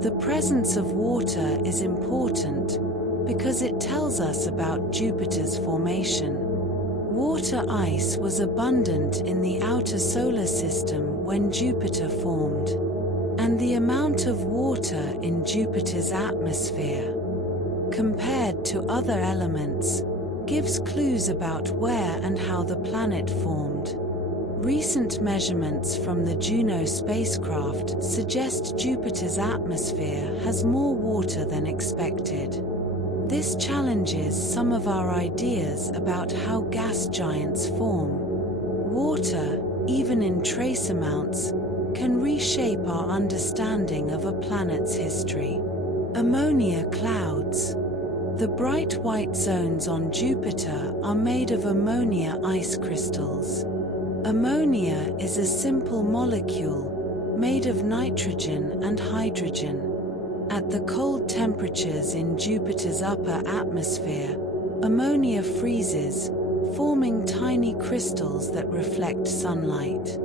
The presence of water is important because it tells us about Jupiter's formation. Water ice was abundant in the outer solar system when Jupiter formed, and the amount of water in Jupiter's atmosphere, compared to other elements, gives clues about where and how the planet formed. Recent measurements from the Juno spacecraft suggest Jupiter's atmosphere has more water than expected. This challenges some of our ideas about how gas giants form. Water, even in trace amounts, can reshape our understanding of a planet's history. Ammonia clouds. The bright white zones on Jupiter are made of ammonia ice crystals. Ammonia is a simple molecule made of nitrogen and hydrogen. At the cold temperatures in Jupiter's upper atmosphere, ammonia freezes, forming tiny crystals that reflect sunlight.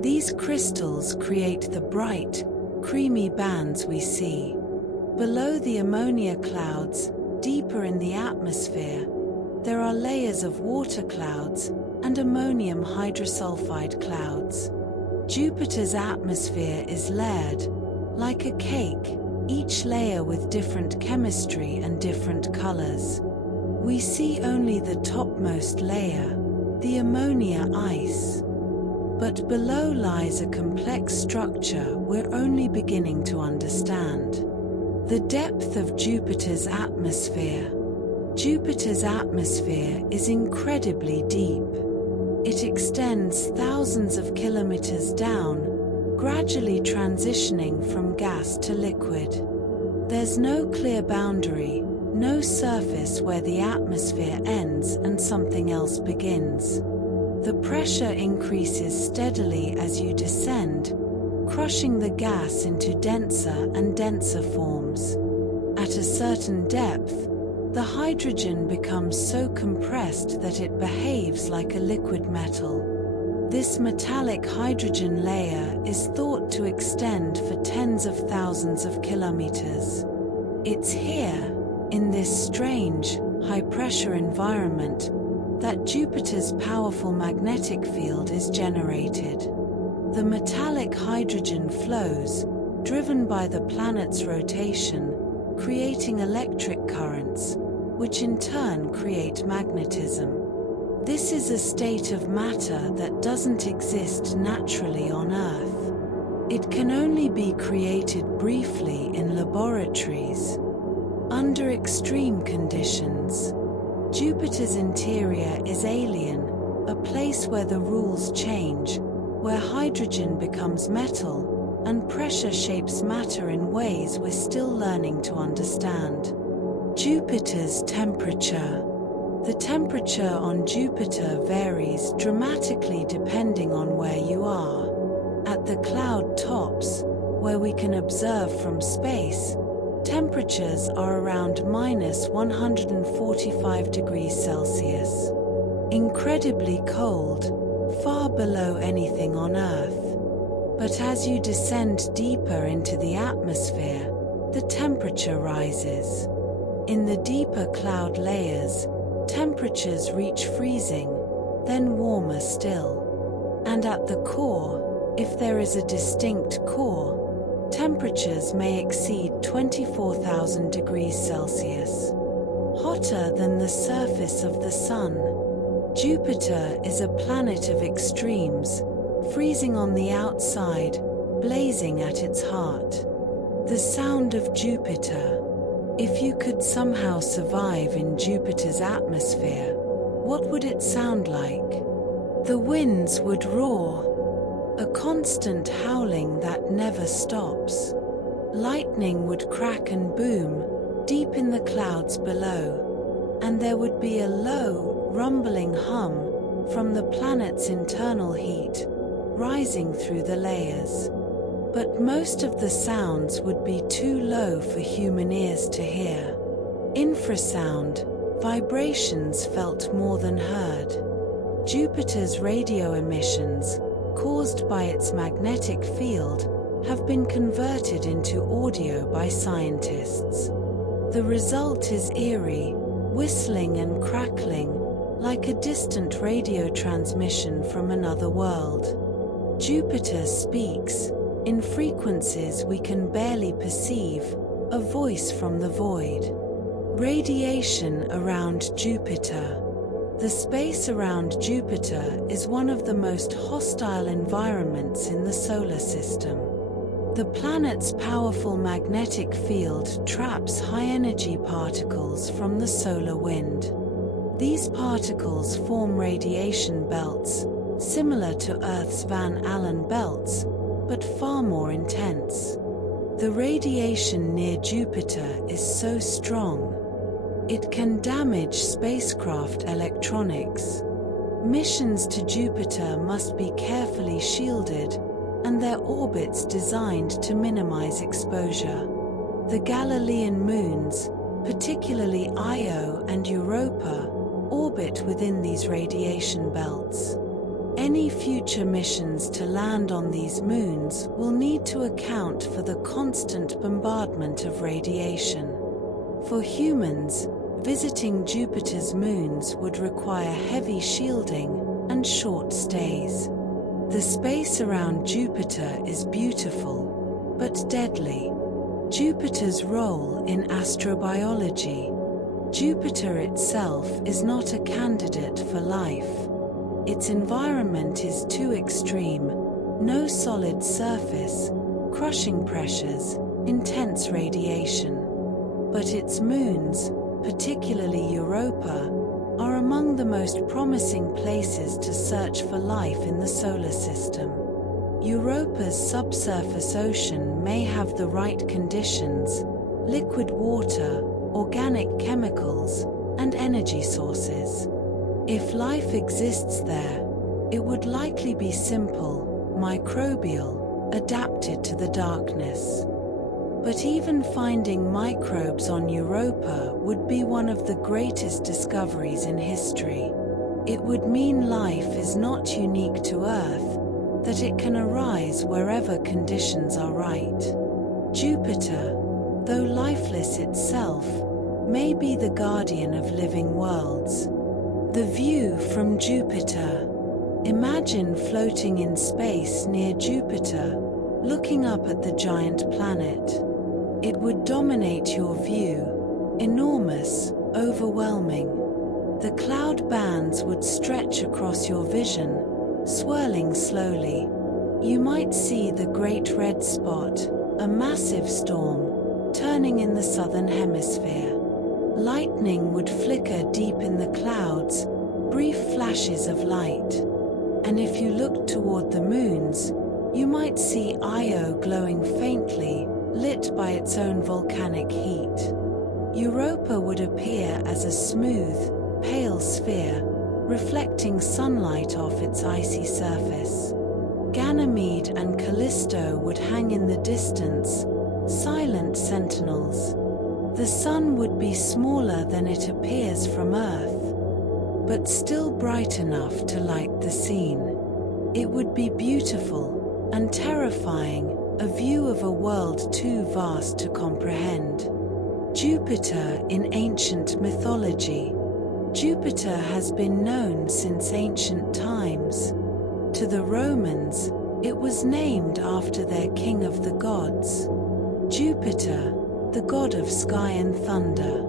These crystals create the bright, creamy bands we see. Below the ammonia clouds, deeper in the atmosphere, there are layers of water clouds and ammonium hydrosulfide clouds. Jupiter's atmosphere is layered, like a cake, each layer with different chemistry and different colors. We see only the topmost layer, the ammonia ice. But below lies a complex structure we're only beginning to understand. The depth of Jupiter's atmosphere. Jupiter's atmosphere is incredibly deep. It extends thousands of kilometers down, gradually transitioning from gas to liquid. There's no clear boundary, no surface where the atmosphere ends and something else begins. The pressure increases steadily as you descend, crushing the gas into denser and denser forms. At a certain depth, the hydrogen becomes so compressed that it behaves like a liquid metal. This metallic hydrogen layer is thought to extend for tens of thousands of kilometers. It's here, in this strange, high-pressure environment, that Jupiter's powerful magnetic field is generated. The metallic hydrogen flows, driven by the planet's rotation, creating electric currents, which in turn create magnetism. This is a state of matter that doesn't exist naturally on Earth. It can only be created briefly in laboratories. Under extreme conditions, Jupiter's interior is alien, a place where the rules change, where hydrogen becomes metal, and pressure shapes matter in ways we're still learning to understand. Jupiter's temperature. The temperature on Jupiter varies dramatically depending on where you are. At the cloud tops, where we can observe from space, temperatures are around minus 145 degrees Celsius. Incredibly cold, far below anything on Earth. But as you descend deeper into the atmosphere, the temperature rises. In the deeper cloud layers, temperatures reach freezing, then warmer still. And at the core, if there is a distinct core, temperatures may exceed 24,000 degrees Celsius. Hotter than the surface of the Sun. Jupiter is a planet of extremes, freezing on the outside, blazing at its heart. The sound of Jupiter. If you could somehow survive in Jupiter's atmosphere, what would it sound like? The winds would roar, a constant howling that never stops. Lightning would crack and boom, deep in the clouds below, and there would be a low, rumbling hum from the planet's internal heat, rising through the layers. But most of the sounds would be too low for human ears to hear. Infrasound, vibrations felt more than heard. Jupiter's radio emissions, caused by its magnetic field, have been converted into audio by scientists. The result is eerie, whistling and crackling, like a distant radio transmission from another world. Jupiter speaks, in frequencies we can barely perceive, a voice from the void. Radiation around Jupiter. The space around Jupiter is one of the most hostile environments in the solar system. The planet's powerful magnetic field traps high-energy particles from the solar wind. These particles form radiation belts, similar to Earth's Van Allen belts, but far more intense. The radiation near Jupiter is so strong. It can damage spacecraft electronics. Missions to Jupiter must be carefully shielded, and their orbits designed to minimize exposure. The Galilean moons, particularly Io and Europa, orbit within these radiation belts. Any future missions to land on these moons will need to account for the constant bombardment of radiation. For humans, visiting Jupiter's moons would require heavy shielding and short stays. The space around Jupiter is beautiful, but deadly. Jupiter's role in astrobiology. Jupiter itself is not a candidate for life. Its environment is too extreme: no solid surface, crushing pressures, intense radiation. But its moons, particularly Europa, are among the most promising places to search for life in the solar system. Europa's subsurface ocean may have the right conditions: liquid water, organic chemicals, and energy sources. If life exists there, it would likely be simple, microbial, adapted to the darkness. But even finding microbes on Europa would be one of the greatest discoveries in history. It would mean life is not unique to Earth, that it can arise wherever conditions are right. Jupiter, though lifeless itself, may be the guardian of living worlds. The view from Jupiter. Imagine floating in space near Jupiter, looking up at the giant planet. It would dominate your view, enormous, overwhelming. The cloud bands would stretch across your vision, swirling slowly. You might see the Great Red Spot, a massive storm, turning in the southern hemisphere. Lightning would flicker deep in the clouds, brief flashes of light. And if you looked toward the moons, you might see Io glowing faintly, lit by its own volcanic heat. Europa would appear as a smooth, pale sphere, reflecting sunlight off its icy surface. Ganymede and Callisto would hang in the distance, silent sentinels. The sun would be smaller than it appears from Earth, but still bright enough to light the scene. It would be beautiful and terrifying, a view of a world too vast to comprehend. Jupiter in ancient mythology. Jupiter has been known since ancient times. To the Romans, it was named after their king of the gods, Jupiter, the god of sky and thunder.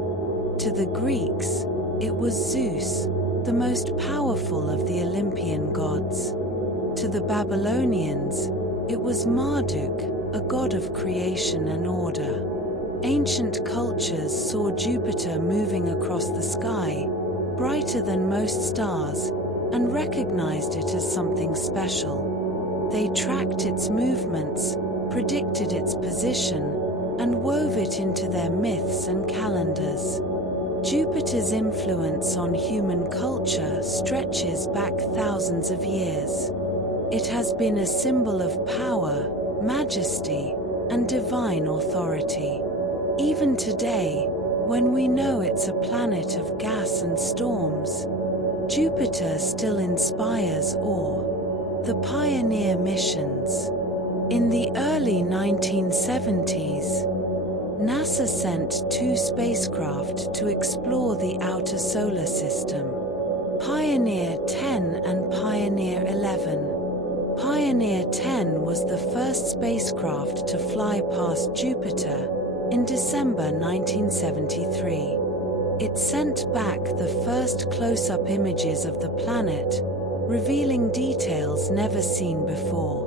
To the Greeks, it was Zeus, the most powerful of the Olympian gods. To the Babylonians, it was Marduk, a god of creation and order. Ancient cultures saw Jupiter moving across the sky, brighter than most stars, and recognized it as something special. They tracked its movements, predicted its position, and wove it into their myths and calendars. Jupiter's influence on human culture stretches back thousands of years. It has been a symbol of power, majesty, and divine authority. Even today, when we know it's a planet of gas and storms, Jupiter still inspires awe. The Pioneer missions. In the early 1970s, NASA sent 2 spacecraft to explore the outer solar system, Pioneer 10 and Pioneer 11. Pioneer 10 was the first spacecraft to fly past Jupiter in December 1973. It sent back the first close-up images of the planet, revealing details never seen before.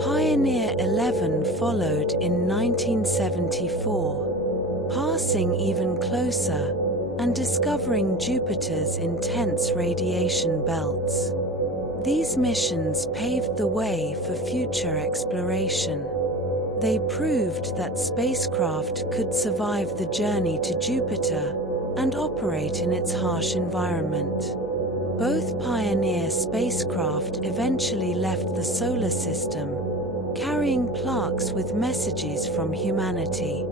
Pioneer 11 followed in 1974, passing even closer and discovering Jupiter's intense radiation belts. These missions paved the way for future exploration. They proved that spacecraft could survive the journey to Jupiter and operate in its harsh environment. Both Pioneer spacecraft eventually left the solar system, carrying plaques with messages from humanity.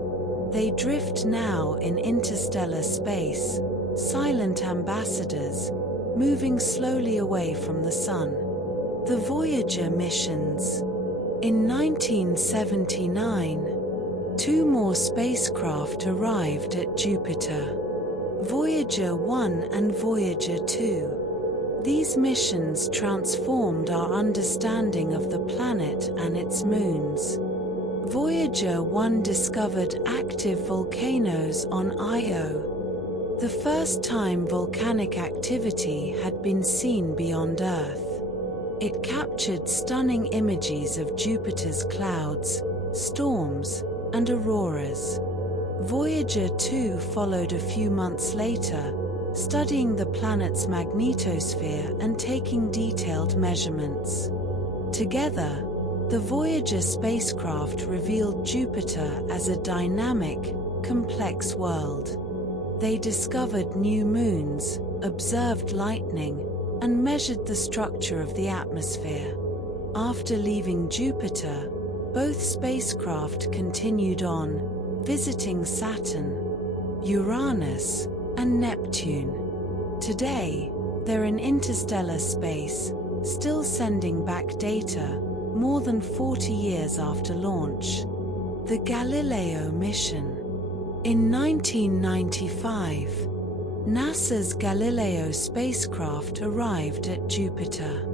They drift now in interstellar space, silent ambassadors, moving slowly away from the Sun. The Voyager missions. In 1979, two more spacecraft arrived at Jupiter, Voyager 1 and Voyager 2. These missions transformed our understanding of the planet and its moons. Voyager 1 discovered active volcanoes on Io, the first time volcanic activity had been seen beyond Earth. It captured stunning images of Jupiter's clouds, storms, and auroras. Voyager 2 followed a few months later, studying the planet's magnetosphere and taking detailed measurements. Together, the Voyager spacecraft revealed Jupiter as a dynamic, complex world. They discovered new moons, observed lightning, and measured the structure of the atmosphere. After leaving Jupiter, both spacecraft continued on, visiting Saturn, Uranus, and Neptune. Today, they're in interstellar space, still sending back data, more than 40 years after launch. The Galileo mission. In 1995, NASA's Galileo spacecraft arrived at Jupiter.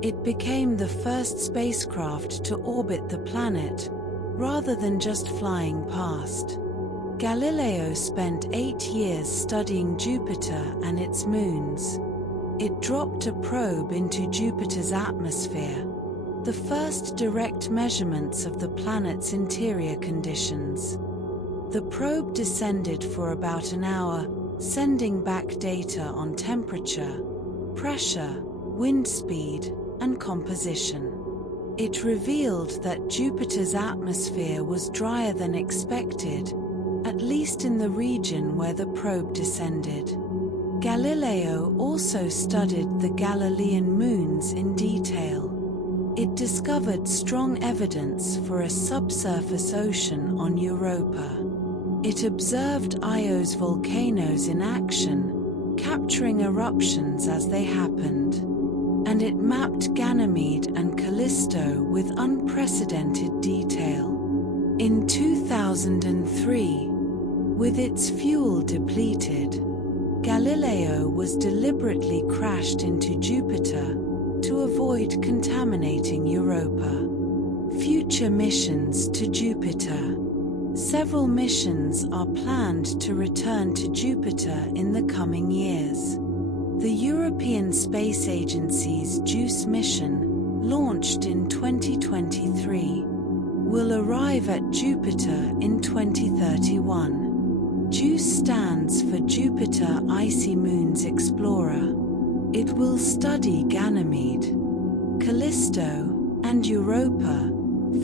It became the first spacecraft to orbit the planet, rather than just flying past. Galileo spent 8 years studying Jupiter and its moons. It dropped a probe into Jupiter's atmosphere, the first direct measurements of the planet's interior conditions. The probe descended for about an hour, sending back data on temperature, pressure, wind speed, and composition. It revealed that Jupiter's atmosphere was drier than expected, at least in the region where the probe descended. Galileo also studied the Galilean moons in detail. It discovered strong evidence for a subsurface ocean on Europa. It observed Io's volcanoes in action, capturing eruptions as they happened. And it mapped Ganymede and Callisto with unprecedented detail. In 2003, with its fuel depleted, Galileo was deliberately crashed into Jupiter to avoid contaminating Europa. Future missions to Jupiter. Several missions are planned to return to Jupiter in the coming years. The European Space Agency's JUICE mission, launched in 2023, will arrive at Jupiter in 2031. JUICE stands for Jupiter Icy Moons Explorer. It will study Ganymede, Callisto, and Europa,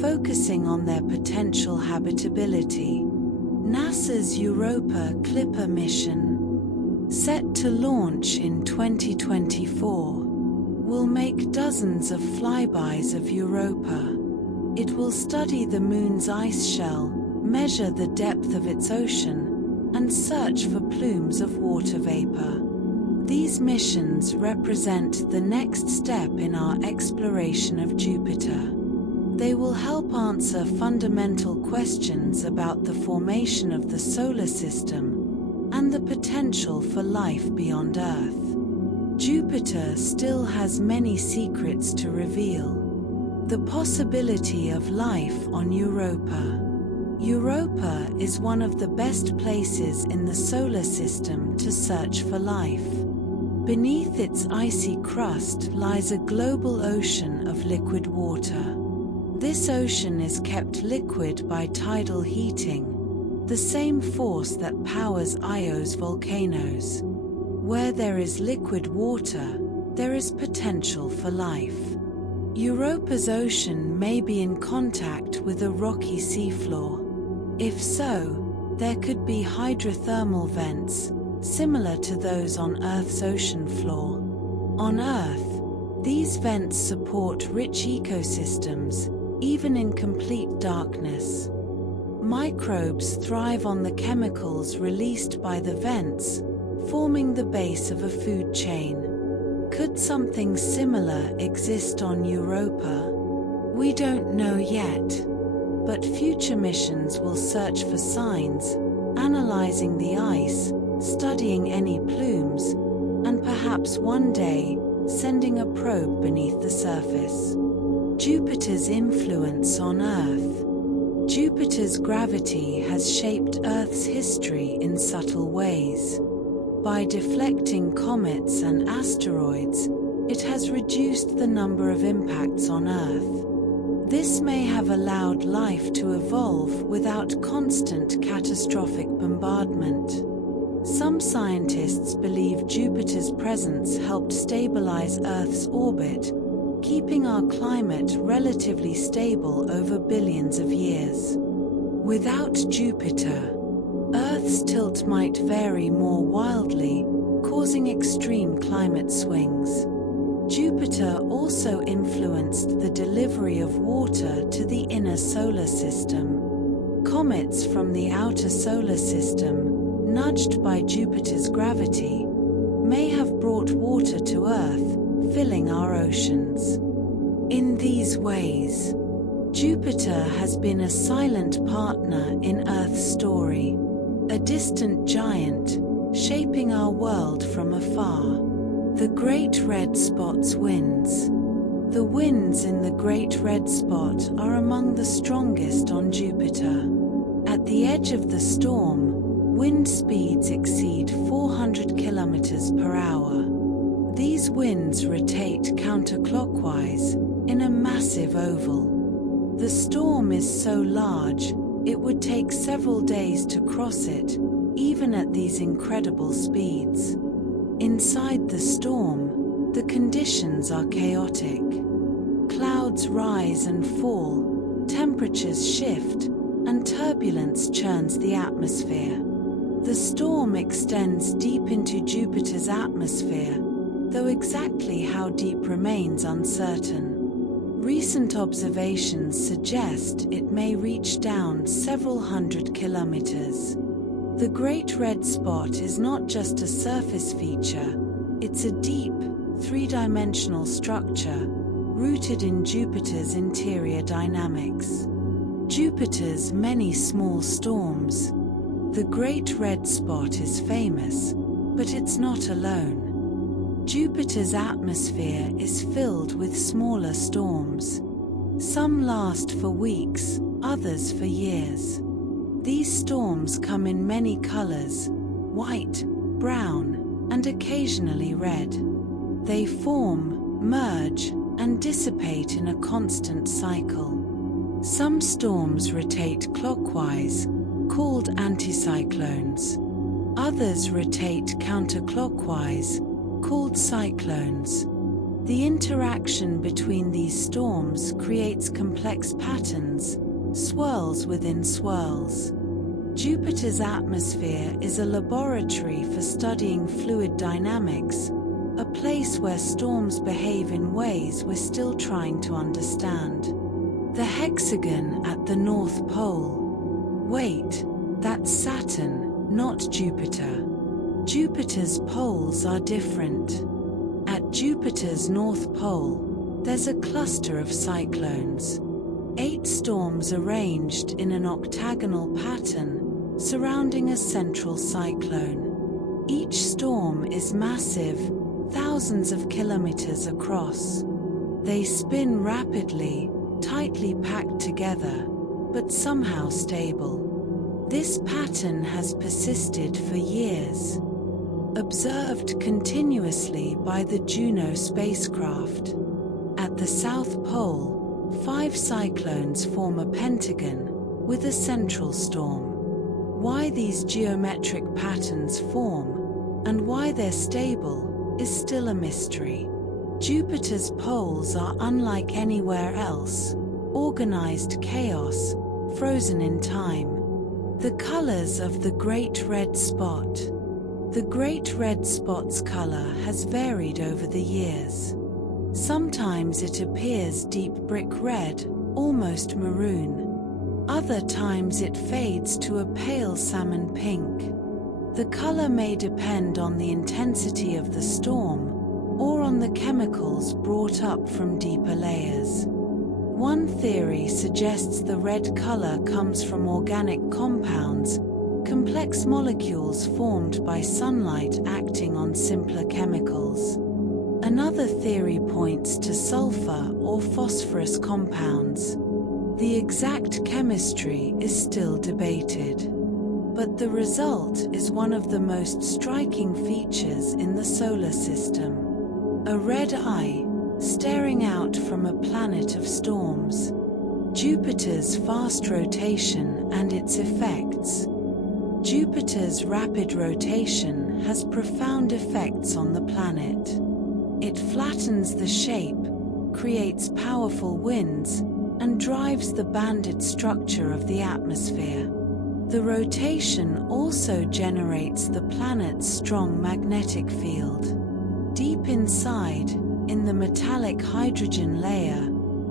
focusing on their potential habitability. NASA's Europa Clipper mission, set to launch in 2024, will make dozens of flybys of Europa. It will study the moon's ice shell, measure the depth of its ocean, and search for plumes of water vapor. These missions represent the next step in our exploration of Jupiter. They will help answer fundamental questions about the formation of the solar system and the potential for life beyond Earth. Jupiter still has many secrets to reveal. The possibility of life on Europa. Europa is one of the best places in the solar system to search for life. Beneath its icy crust lies a global ocean of liquid water. This ocean is kept liquid by tidal heating, the same force that powers Io's volcanoes. Where there is liquid water, there is potential for life. Europa's ocean may be in contact with a rocky seafloor. If so, there could be hydrothermal vents, similar to those on Earth's ocean floor. On Earth, these vents support rich ecosystems, even in complete darkness. Microbes thrive on the chemicals released by the vents, forming the base of a food chain. Could something similar exist on Europa? We don't know yet, but future missions will search for signs, analyzing the ice, studying any plumes, and perhaps one day, sending a probe beneath the surface. Jupiter's influence on Earth. Jupiter's gravity has shaped Earth's history in subtle ways. By deflecting comets and asteroids, it has reduced the number of impacts on Earth. This may have allowed life to evolve without constant catastrophic bombardment. Some scientists believe Jupiter's presence helped stabilize Earth's orbit, keeping our climate relatively stable over billions of years. Without Jupiter, Earth's tilt might vary more wildly, causing extreme climate swings. Jupiter also influenced the delivery of water to the inner solar system. Comets from the outer solar system, nudged by Jupiter's gravity, may have brought water to Earth, filling our oceans. In these ways, Jupiter has been a silent partner in Earth's story, a distant giant, shaping our world from afar. The Great Red Spot's winds. The winds in the Great Red Spot are among the strongest on Jupiter. At the edge of the storm, wind speeds exceed 400 kilometers per hour. These winds rotate counterclockwise in a massive oval. The storm is so large, it would take several days to cross it, even at these incredible speeds. Inside the storm, the conditions are chaotic. Clouds rise and fall, temperatures shift, and turbulence churns the atmosphere. The storm extends deep into Jupiter's atmosphere, though exactly how deep remains uncertain. Recent observations suggest it may reach down several hundred kilometers. The Great Red Spot is not just a surface feature, it's a deep, three-dimensional structure, rooted in Jupiter's interior dynamics. Jupiter's many small storms. The Great Red Spot is famous, but it's not alone. Jupiter's atmosphere is filled with smaller storms. Some last for weeks, others for years. These storms come in many colors: white, brown, and occasionally red. They form, merge, and dissipate in a constant cycle. Some storms rotate clockwise, called anticyclones. Others rotate counterclockwise, called cyclones. The interaction between these storms creates complex patterns, swirls within swirls. Jupiter's atmosphere is a laboratory for studying fluid dynamics, a place where storms behave in ways we're still trying to understand. The hexagon at the North Pole. Wait, that's Saturn, not Jupiter. Jupiter's poles are different. At Jupiter's North Pole, there's a cluster of cyclones. 8 storms arranged in an octagonal pattern, surrounding a central cyclone. Each storm is massive, thousands of kilometers across. They spin rapidly, tightly packed together, but somehow stable. This pattern has persisted for years. Observed continuously by the Juno spacecraft. At the South Pole, 5 cyclones form a pentagon, with a central storm. Why these geometric patterns form, and why they're stable, is still a mystery. Jupiter's poles are unlike anywhere else, organized chaos, frozen in time. The colors of the Great Red Spot. The Great Red Spot's color has varied over the years. Sometimes it appears deep brick red, almost maroon. Other times it fades to a pale salmon pink. The color may depend on the intensity of the storm, or on the chemicals brought up from deeper layers. One theory suggests the red color comes from organic compounds, complex molecules formed by sunlight acting on simpler chemicals. Another theory points to sulfur or phosphorus compounds. The exact chemistry is still debated, but the result is one of the most striking features in the solar system. A red eye, staring out from a planet of storms. Jupiter's fast rotation and its effects. Jupiter's rapid rotation has profound effects on the planet. It flattens the shape, creates powerful winds, and drives the banded structure of the atmosphere. The rotation also generates the planet's strong magnetic field. Deep inside, in the metallic hydrogen layer,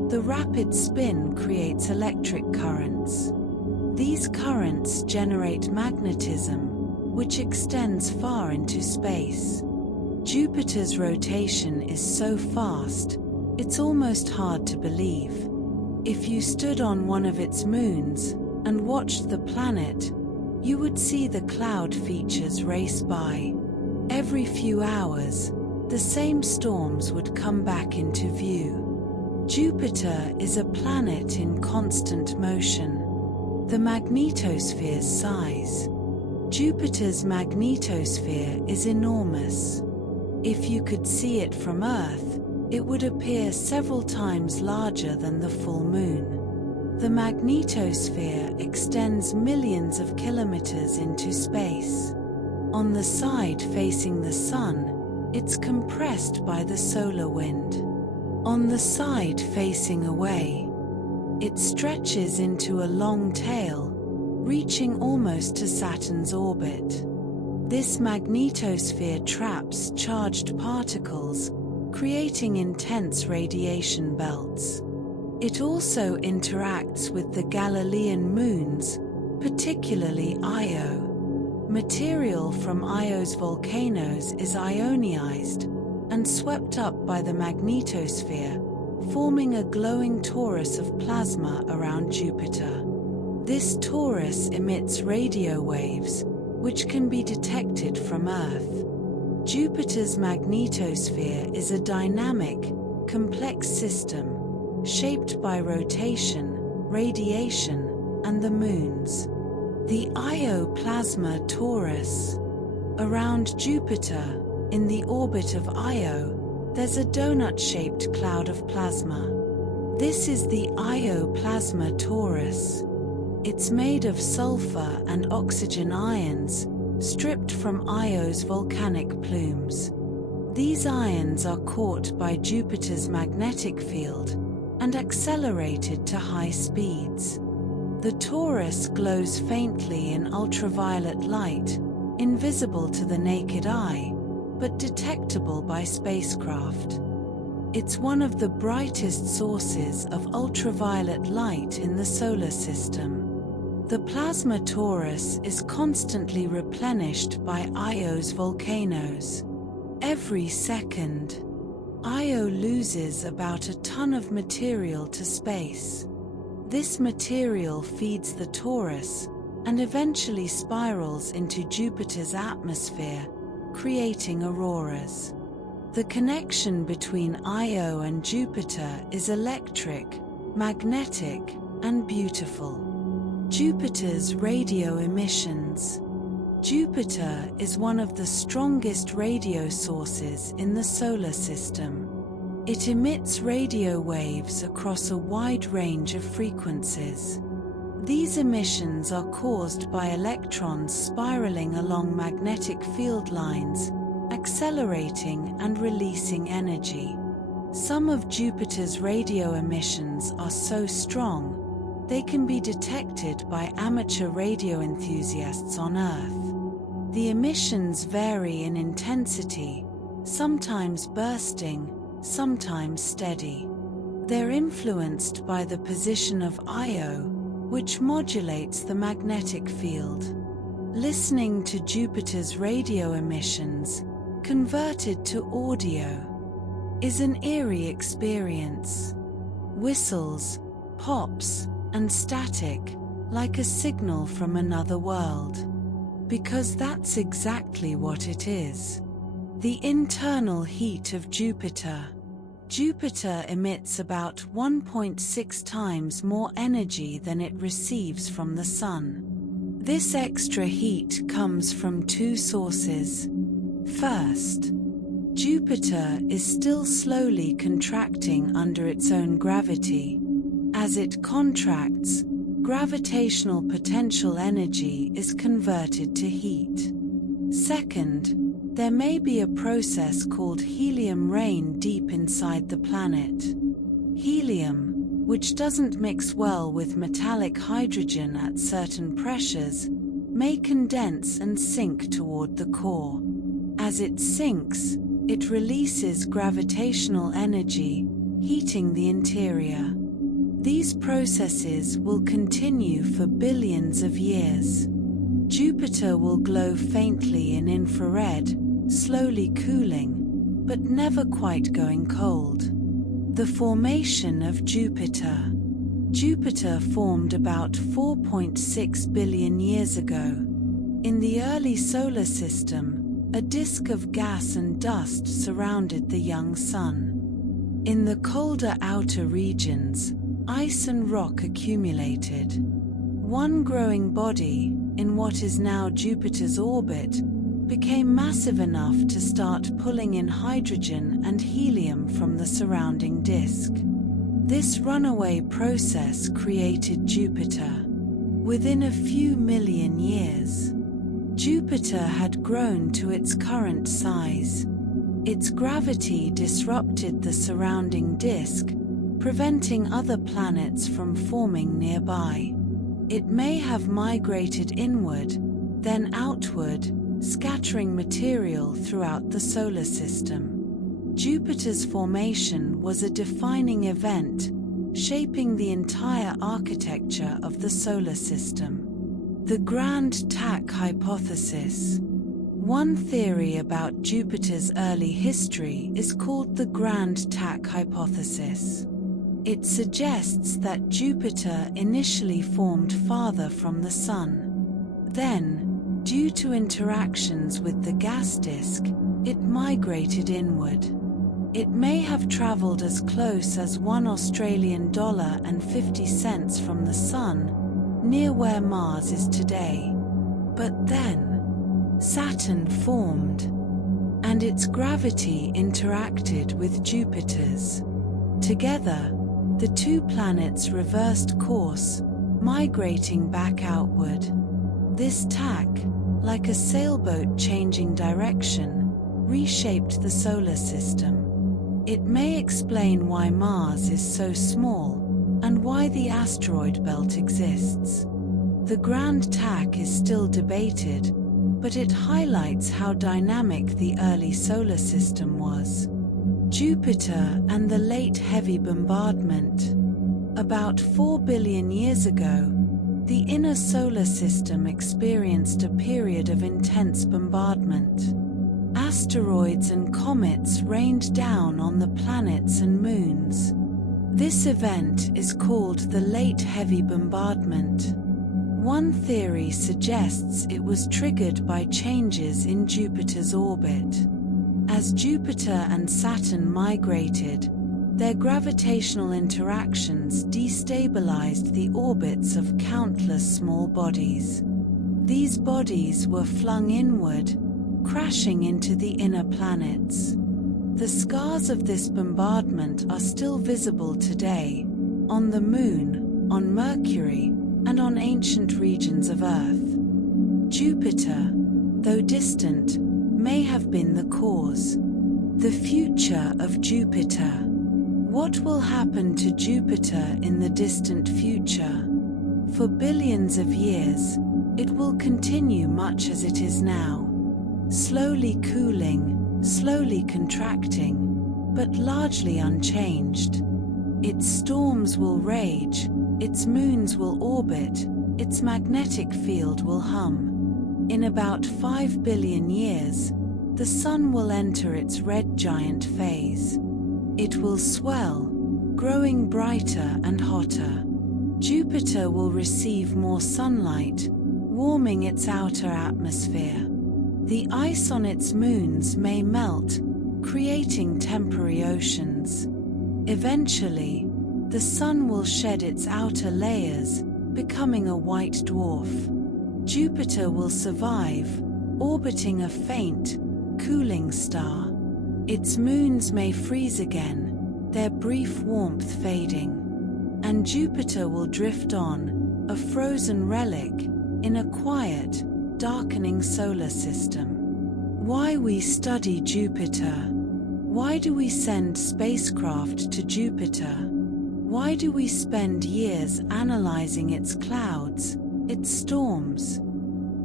the rapid spin creates electric currents. These currents generate magnetism, which extends far into space. Jupiter's rotation is so fast, it's almost hard to believe. If you stood on one of its moons and watched the planet, you would see the cloud features race by. Every few hours, the same storms would come back into view. Jupiter is a planet in constant motion. The magnetosphere's size. Jupiter's magnetosphere is enormous. If you could see it from Earth, it would appear several times larger than the full moon. The magnetosphere extends millions of kilometers into space. On the side facing the Sun, it's compressed by the solar wind. On the side facing away, it stretches into a long tail, reaching almost to Saturn's orbit. This magnetosphere traps charged particles, creating intense radiation belts. It also interacts with the Galilean moons, particularly Io. Material from Io's volcanoes is ionized and swept up by the magnetosphere, forming a glowing torus of plasma around Jupiter. This torus emits radio waves, which can be detected from Earth. Jupiter's magnetosphere is a dynamic, complex system, shaped by rotation, radiation, and the moons. The Io plasma torus. Around Jupiter, in the orbit of Io, there's a donut-shaped cloud of plasma. This is the Io plasma torus. It's made of sulfur and oxygen ions, stripped from Io's volcanic plumes. These ions are caught by Jupiter's magnetic field and accelerated to high speeds. The torus glows faintly in ultraviolet light, invisible to the naked eye, but detectable by spacecraft. It's one of the brightest sources of ultraviolet light in the solar system. The plasma torus is constantly replenished by Io's volcanoes. Every second, Io loses about a ton of material to space. This material feeds the torus and eventually spirals into Jupiter's atmosphere, creating auroras. The connection between Io and Jupiter is electric, magnetic, and beautiful. Jupiter's radio emissions. Jupiter is one of the strongest radio sources in the solar system. It emits radio waves across a wide range of frequencies. These emissions are caused by electrons spiraling along magnetic field lines, accelerating and releasing energy. Some of Jupiter's radio emissions are so strong, they can be detected by amateur radio enthusiasts on Earth. The emissions vary in intensity, sometimes bursting, sometimes steady. They're influenced by the position of Io, which modulates the magnetic field. Listening to Jupiter's radio emissions, converted to audio, is an eerie experience. Whistles, pops, and static, like a signal from another world. Because that's exactly what it is. The internal heat of Jupiter. Jupiter emits about 1.6 times more energy than it receives from the Sun. This extra heat comes from two sources. First, Jupiter is still slowly contracting under its own gravity. As it contracts, gravitational potential energy is converted to heat. Second, there may be a process called helium rain deep inside the planet. Helium, which doesn't mix well with metallic hydrogen at certain pressures, may condense and sink toward the core. As it sinks, it releases gravitational energy, heating the interior. These processes will continue for billions of years. Jupiter will glow faintly in infrared, slowly cooling, but never quite going cold. The formation of Jupiter. Jupiter formed about 4.6 billion years ago. In the early solar system, a disk of gas and dust surrounded the young Sun. In the colder outer regions, ice and rock accumulated. One growing body, in what is now Jupiter's orbit, became massive enough to start pulling in hydrogen and helium from the surrounding disk. This runaway process created Jupiter. Within a few million years, Jupiter had grown to its current size. Its gravity disrupted the surrounding disk, preventing other planets from forming nearby. It may have migrated inward, then outward, scattering material throughout the solar system. Jupiter's formation was a defining event, shaping the entire architecture of the solar system. The Grand Tack Hypothesis. One theory about Jupiter's early history is called the Grand Tack Hypothesis. It suggests that Jupiter initially formed farther from the Sun. Then, due to interactions with the gas disk, it migrated inward. It may have traveled as close as $1.50 from the Sun, near where Mars is today. But then, Saturn formed, and its gravity interacted with Jupiter's. Together, the two planets reversed course, migrating back outward. This tack, like a sailboat changing direction, reshaped the solar system. It may explain why Mars is so small, and why the asteroid belt exists. The Grand Tack is still debated, but it highlights how dynamic the early solar system was. Jupiter and the late heavy bombardment. About 4 billion years ago, the inner solar system experienced a period of intense bombardment. Asteroids and comets rained down on the planets and moons. This event is called the Late Heavy Bombardment. One theory suggests it was triggered by changes in Jupiter's orbit. As Jupiter and Saturn migrated, their gravitational interactions destabilized the orbits of countless small bodies. These bodies were flung inward, crashing into the inner planets. The scars of this bombardment are still visible today, on the Moon, on Mercury, and on ancient regions of Earth. Jupiter, though distant, may have been the cause. The future of Jupiter. What will happen to Jupiter in the distant future? For billions of years, it will continue much as it is now, slowly cooling, slowly contracting, but largely unchanged. Its storms will rage, its moons will orbit, its magnetic field will hum. In about 5 billion years, the Sun will enter its red giant phase. It will swell, growing brighter and hotter. Jupiter will receive more sunlight, warming its outer atmosphere. The ice on its moons may melt, creating temporary oceans. Eventually, the Sun will shed its outer layers, becoming a white dwarf. Jupiter will survive, orbiting a faint, cooling star. Its moons may freeze again, their brief warmth fading. And Jupiter will drift on, a frozen relic, in a quiet, darkening solar system. Why we study Jupiter? Why do we send spacecraft to Jupiter? Why do we spend years analyzing its clouds, its storms,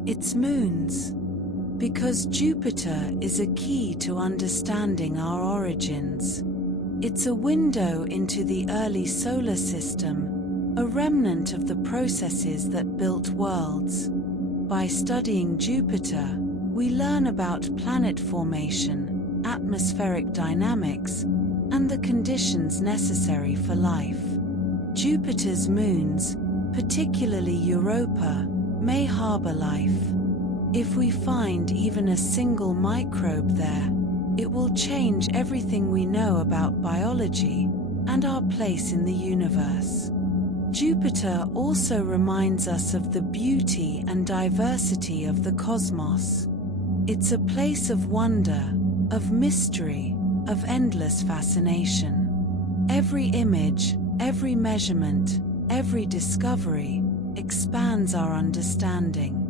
its moons? Because Jupiter is a key to understanding our origins. It's a window into the early solar system, a remnant of the processes that built worlds. By studying Jupiter, we learn about planet formation, atmospheric dynamics, and the conditions necessary for life. Jupiter's moons, particularly Europa, may harbor life. If we find even a single microbe there, it will change everything we know about biology and our place in the universe. Jupiter also reminds us of the beauty and diversity of the cosmos. It's a place of wonder, of mystery, of endless fascination. Every image, every measurement, every discovery expands our understanding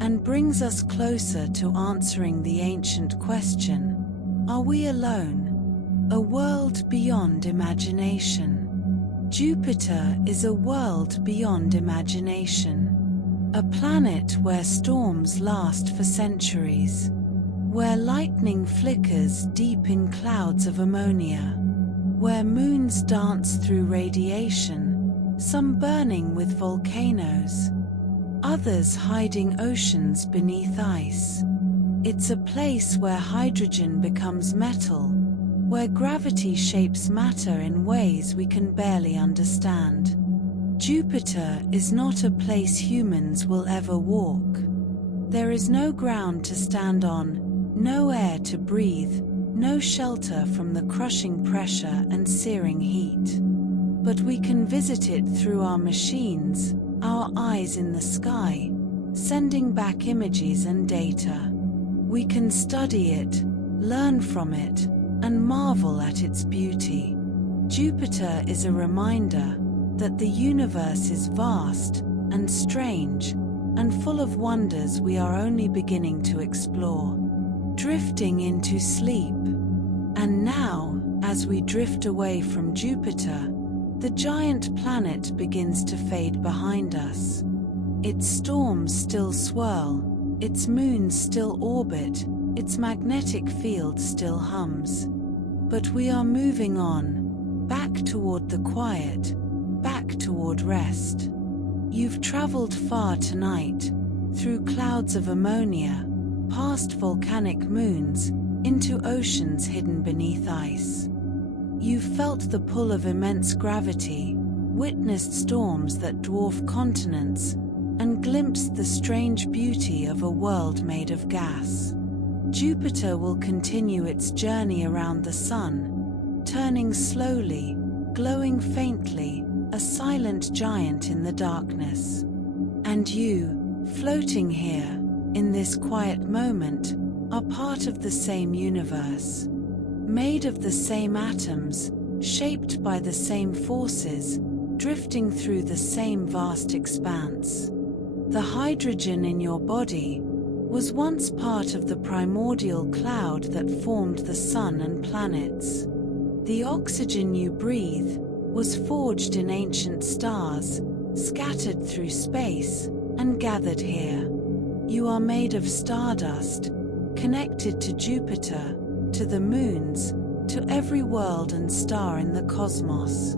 and brings us closer to answering the ancient question: are we alone? A world beyond imagination. Jupiter is a world beyond imagination. A planet where storms last for centuries, where lightning flickers deep in clouds of ammonia, where moons dance through radiation, some burning with volcanoes, others hiding oceans beneath ice. It's a place where hydrogen becomes metal, where gravity shapes matter in ways we can barely understand. Jupiter is not a place humans will ever walk. There is no ground to stand on, no air to breathe, no shelter from the crushing pressure and searing heat. But we can visit it through our machines, our eyes in the sky, sending back images and data. We can study it, learn from it, and marvel at its beauty. Jupiter is a reminder that the universe is vast and strange and full of wonders we are only beginning to explore. Drifting into sleep. And now, as we drift away from Jupiter, the giant planet begins to fade behind us. Its storms still swirl, its moons still orbit, its magnetic field still hums. But we are moving on, back toward the quiet, back toward rest. You've traveled far tonight, through clouds of ammonia, past volcanic moons, into oceans hidden beneath ice. You've felt the pull of immense gravity, witnessed storms that dwarf continents, and glimpsed the strange beauty of a world made of gas. Jupiter will continue its journey around the Sun, turning slowly, glowing faintly, a silent giant in the darkness. And you, floating here, in this quiet moment, are part of the same universe. Made of the same atoms, shaped by the same forces, drifting through the same vast expanse. The hydrogen in your body was once part of the primordial cloud that formed the Sun and planets. The oxygen you breathe was forged in ancient stars, scattered through space, and gathered here. You are made of stardust, connected to Jupiter, to the moons, to every world and star in the cosmos.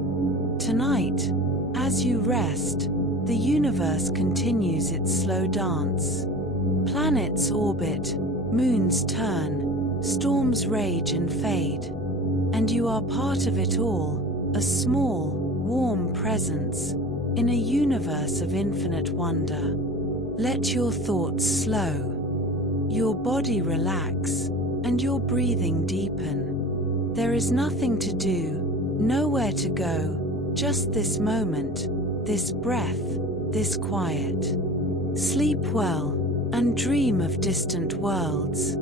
Tonight, as you rest, the universe continues its slow dance. Planets orbit, moons turn, storms rage and fade. And you are part of it all, a small, warm presence, in a universe of infinite wonder. Let your thoughts slow, your body relax, and your breathing deepen. There is nothing to do, nowhere to go, just this moment, this breath, this quiet. Sleep well, and dream of distant worlds.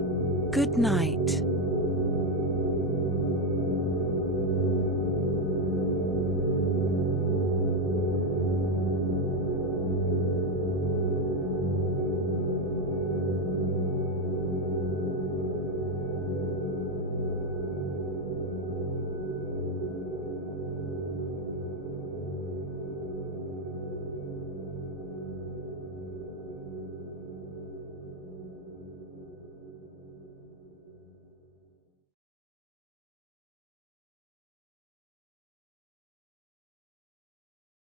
Good night.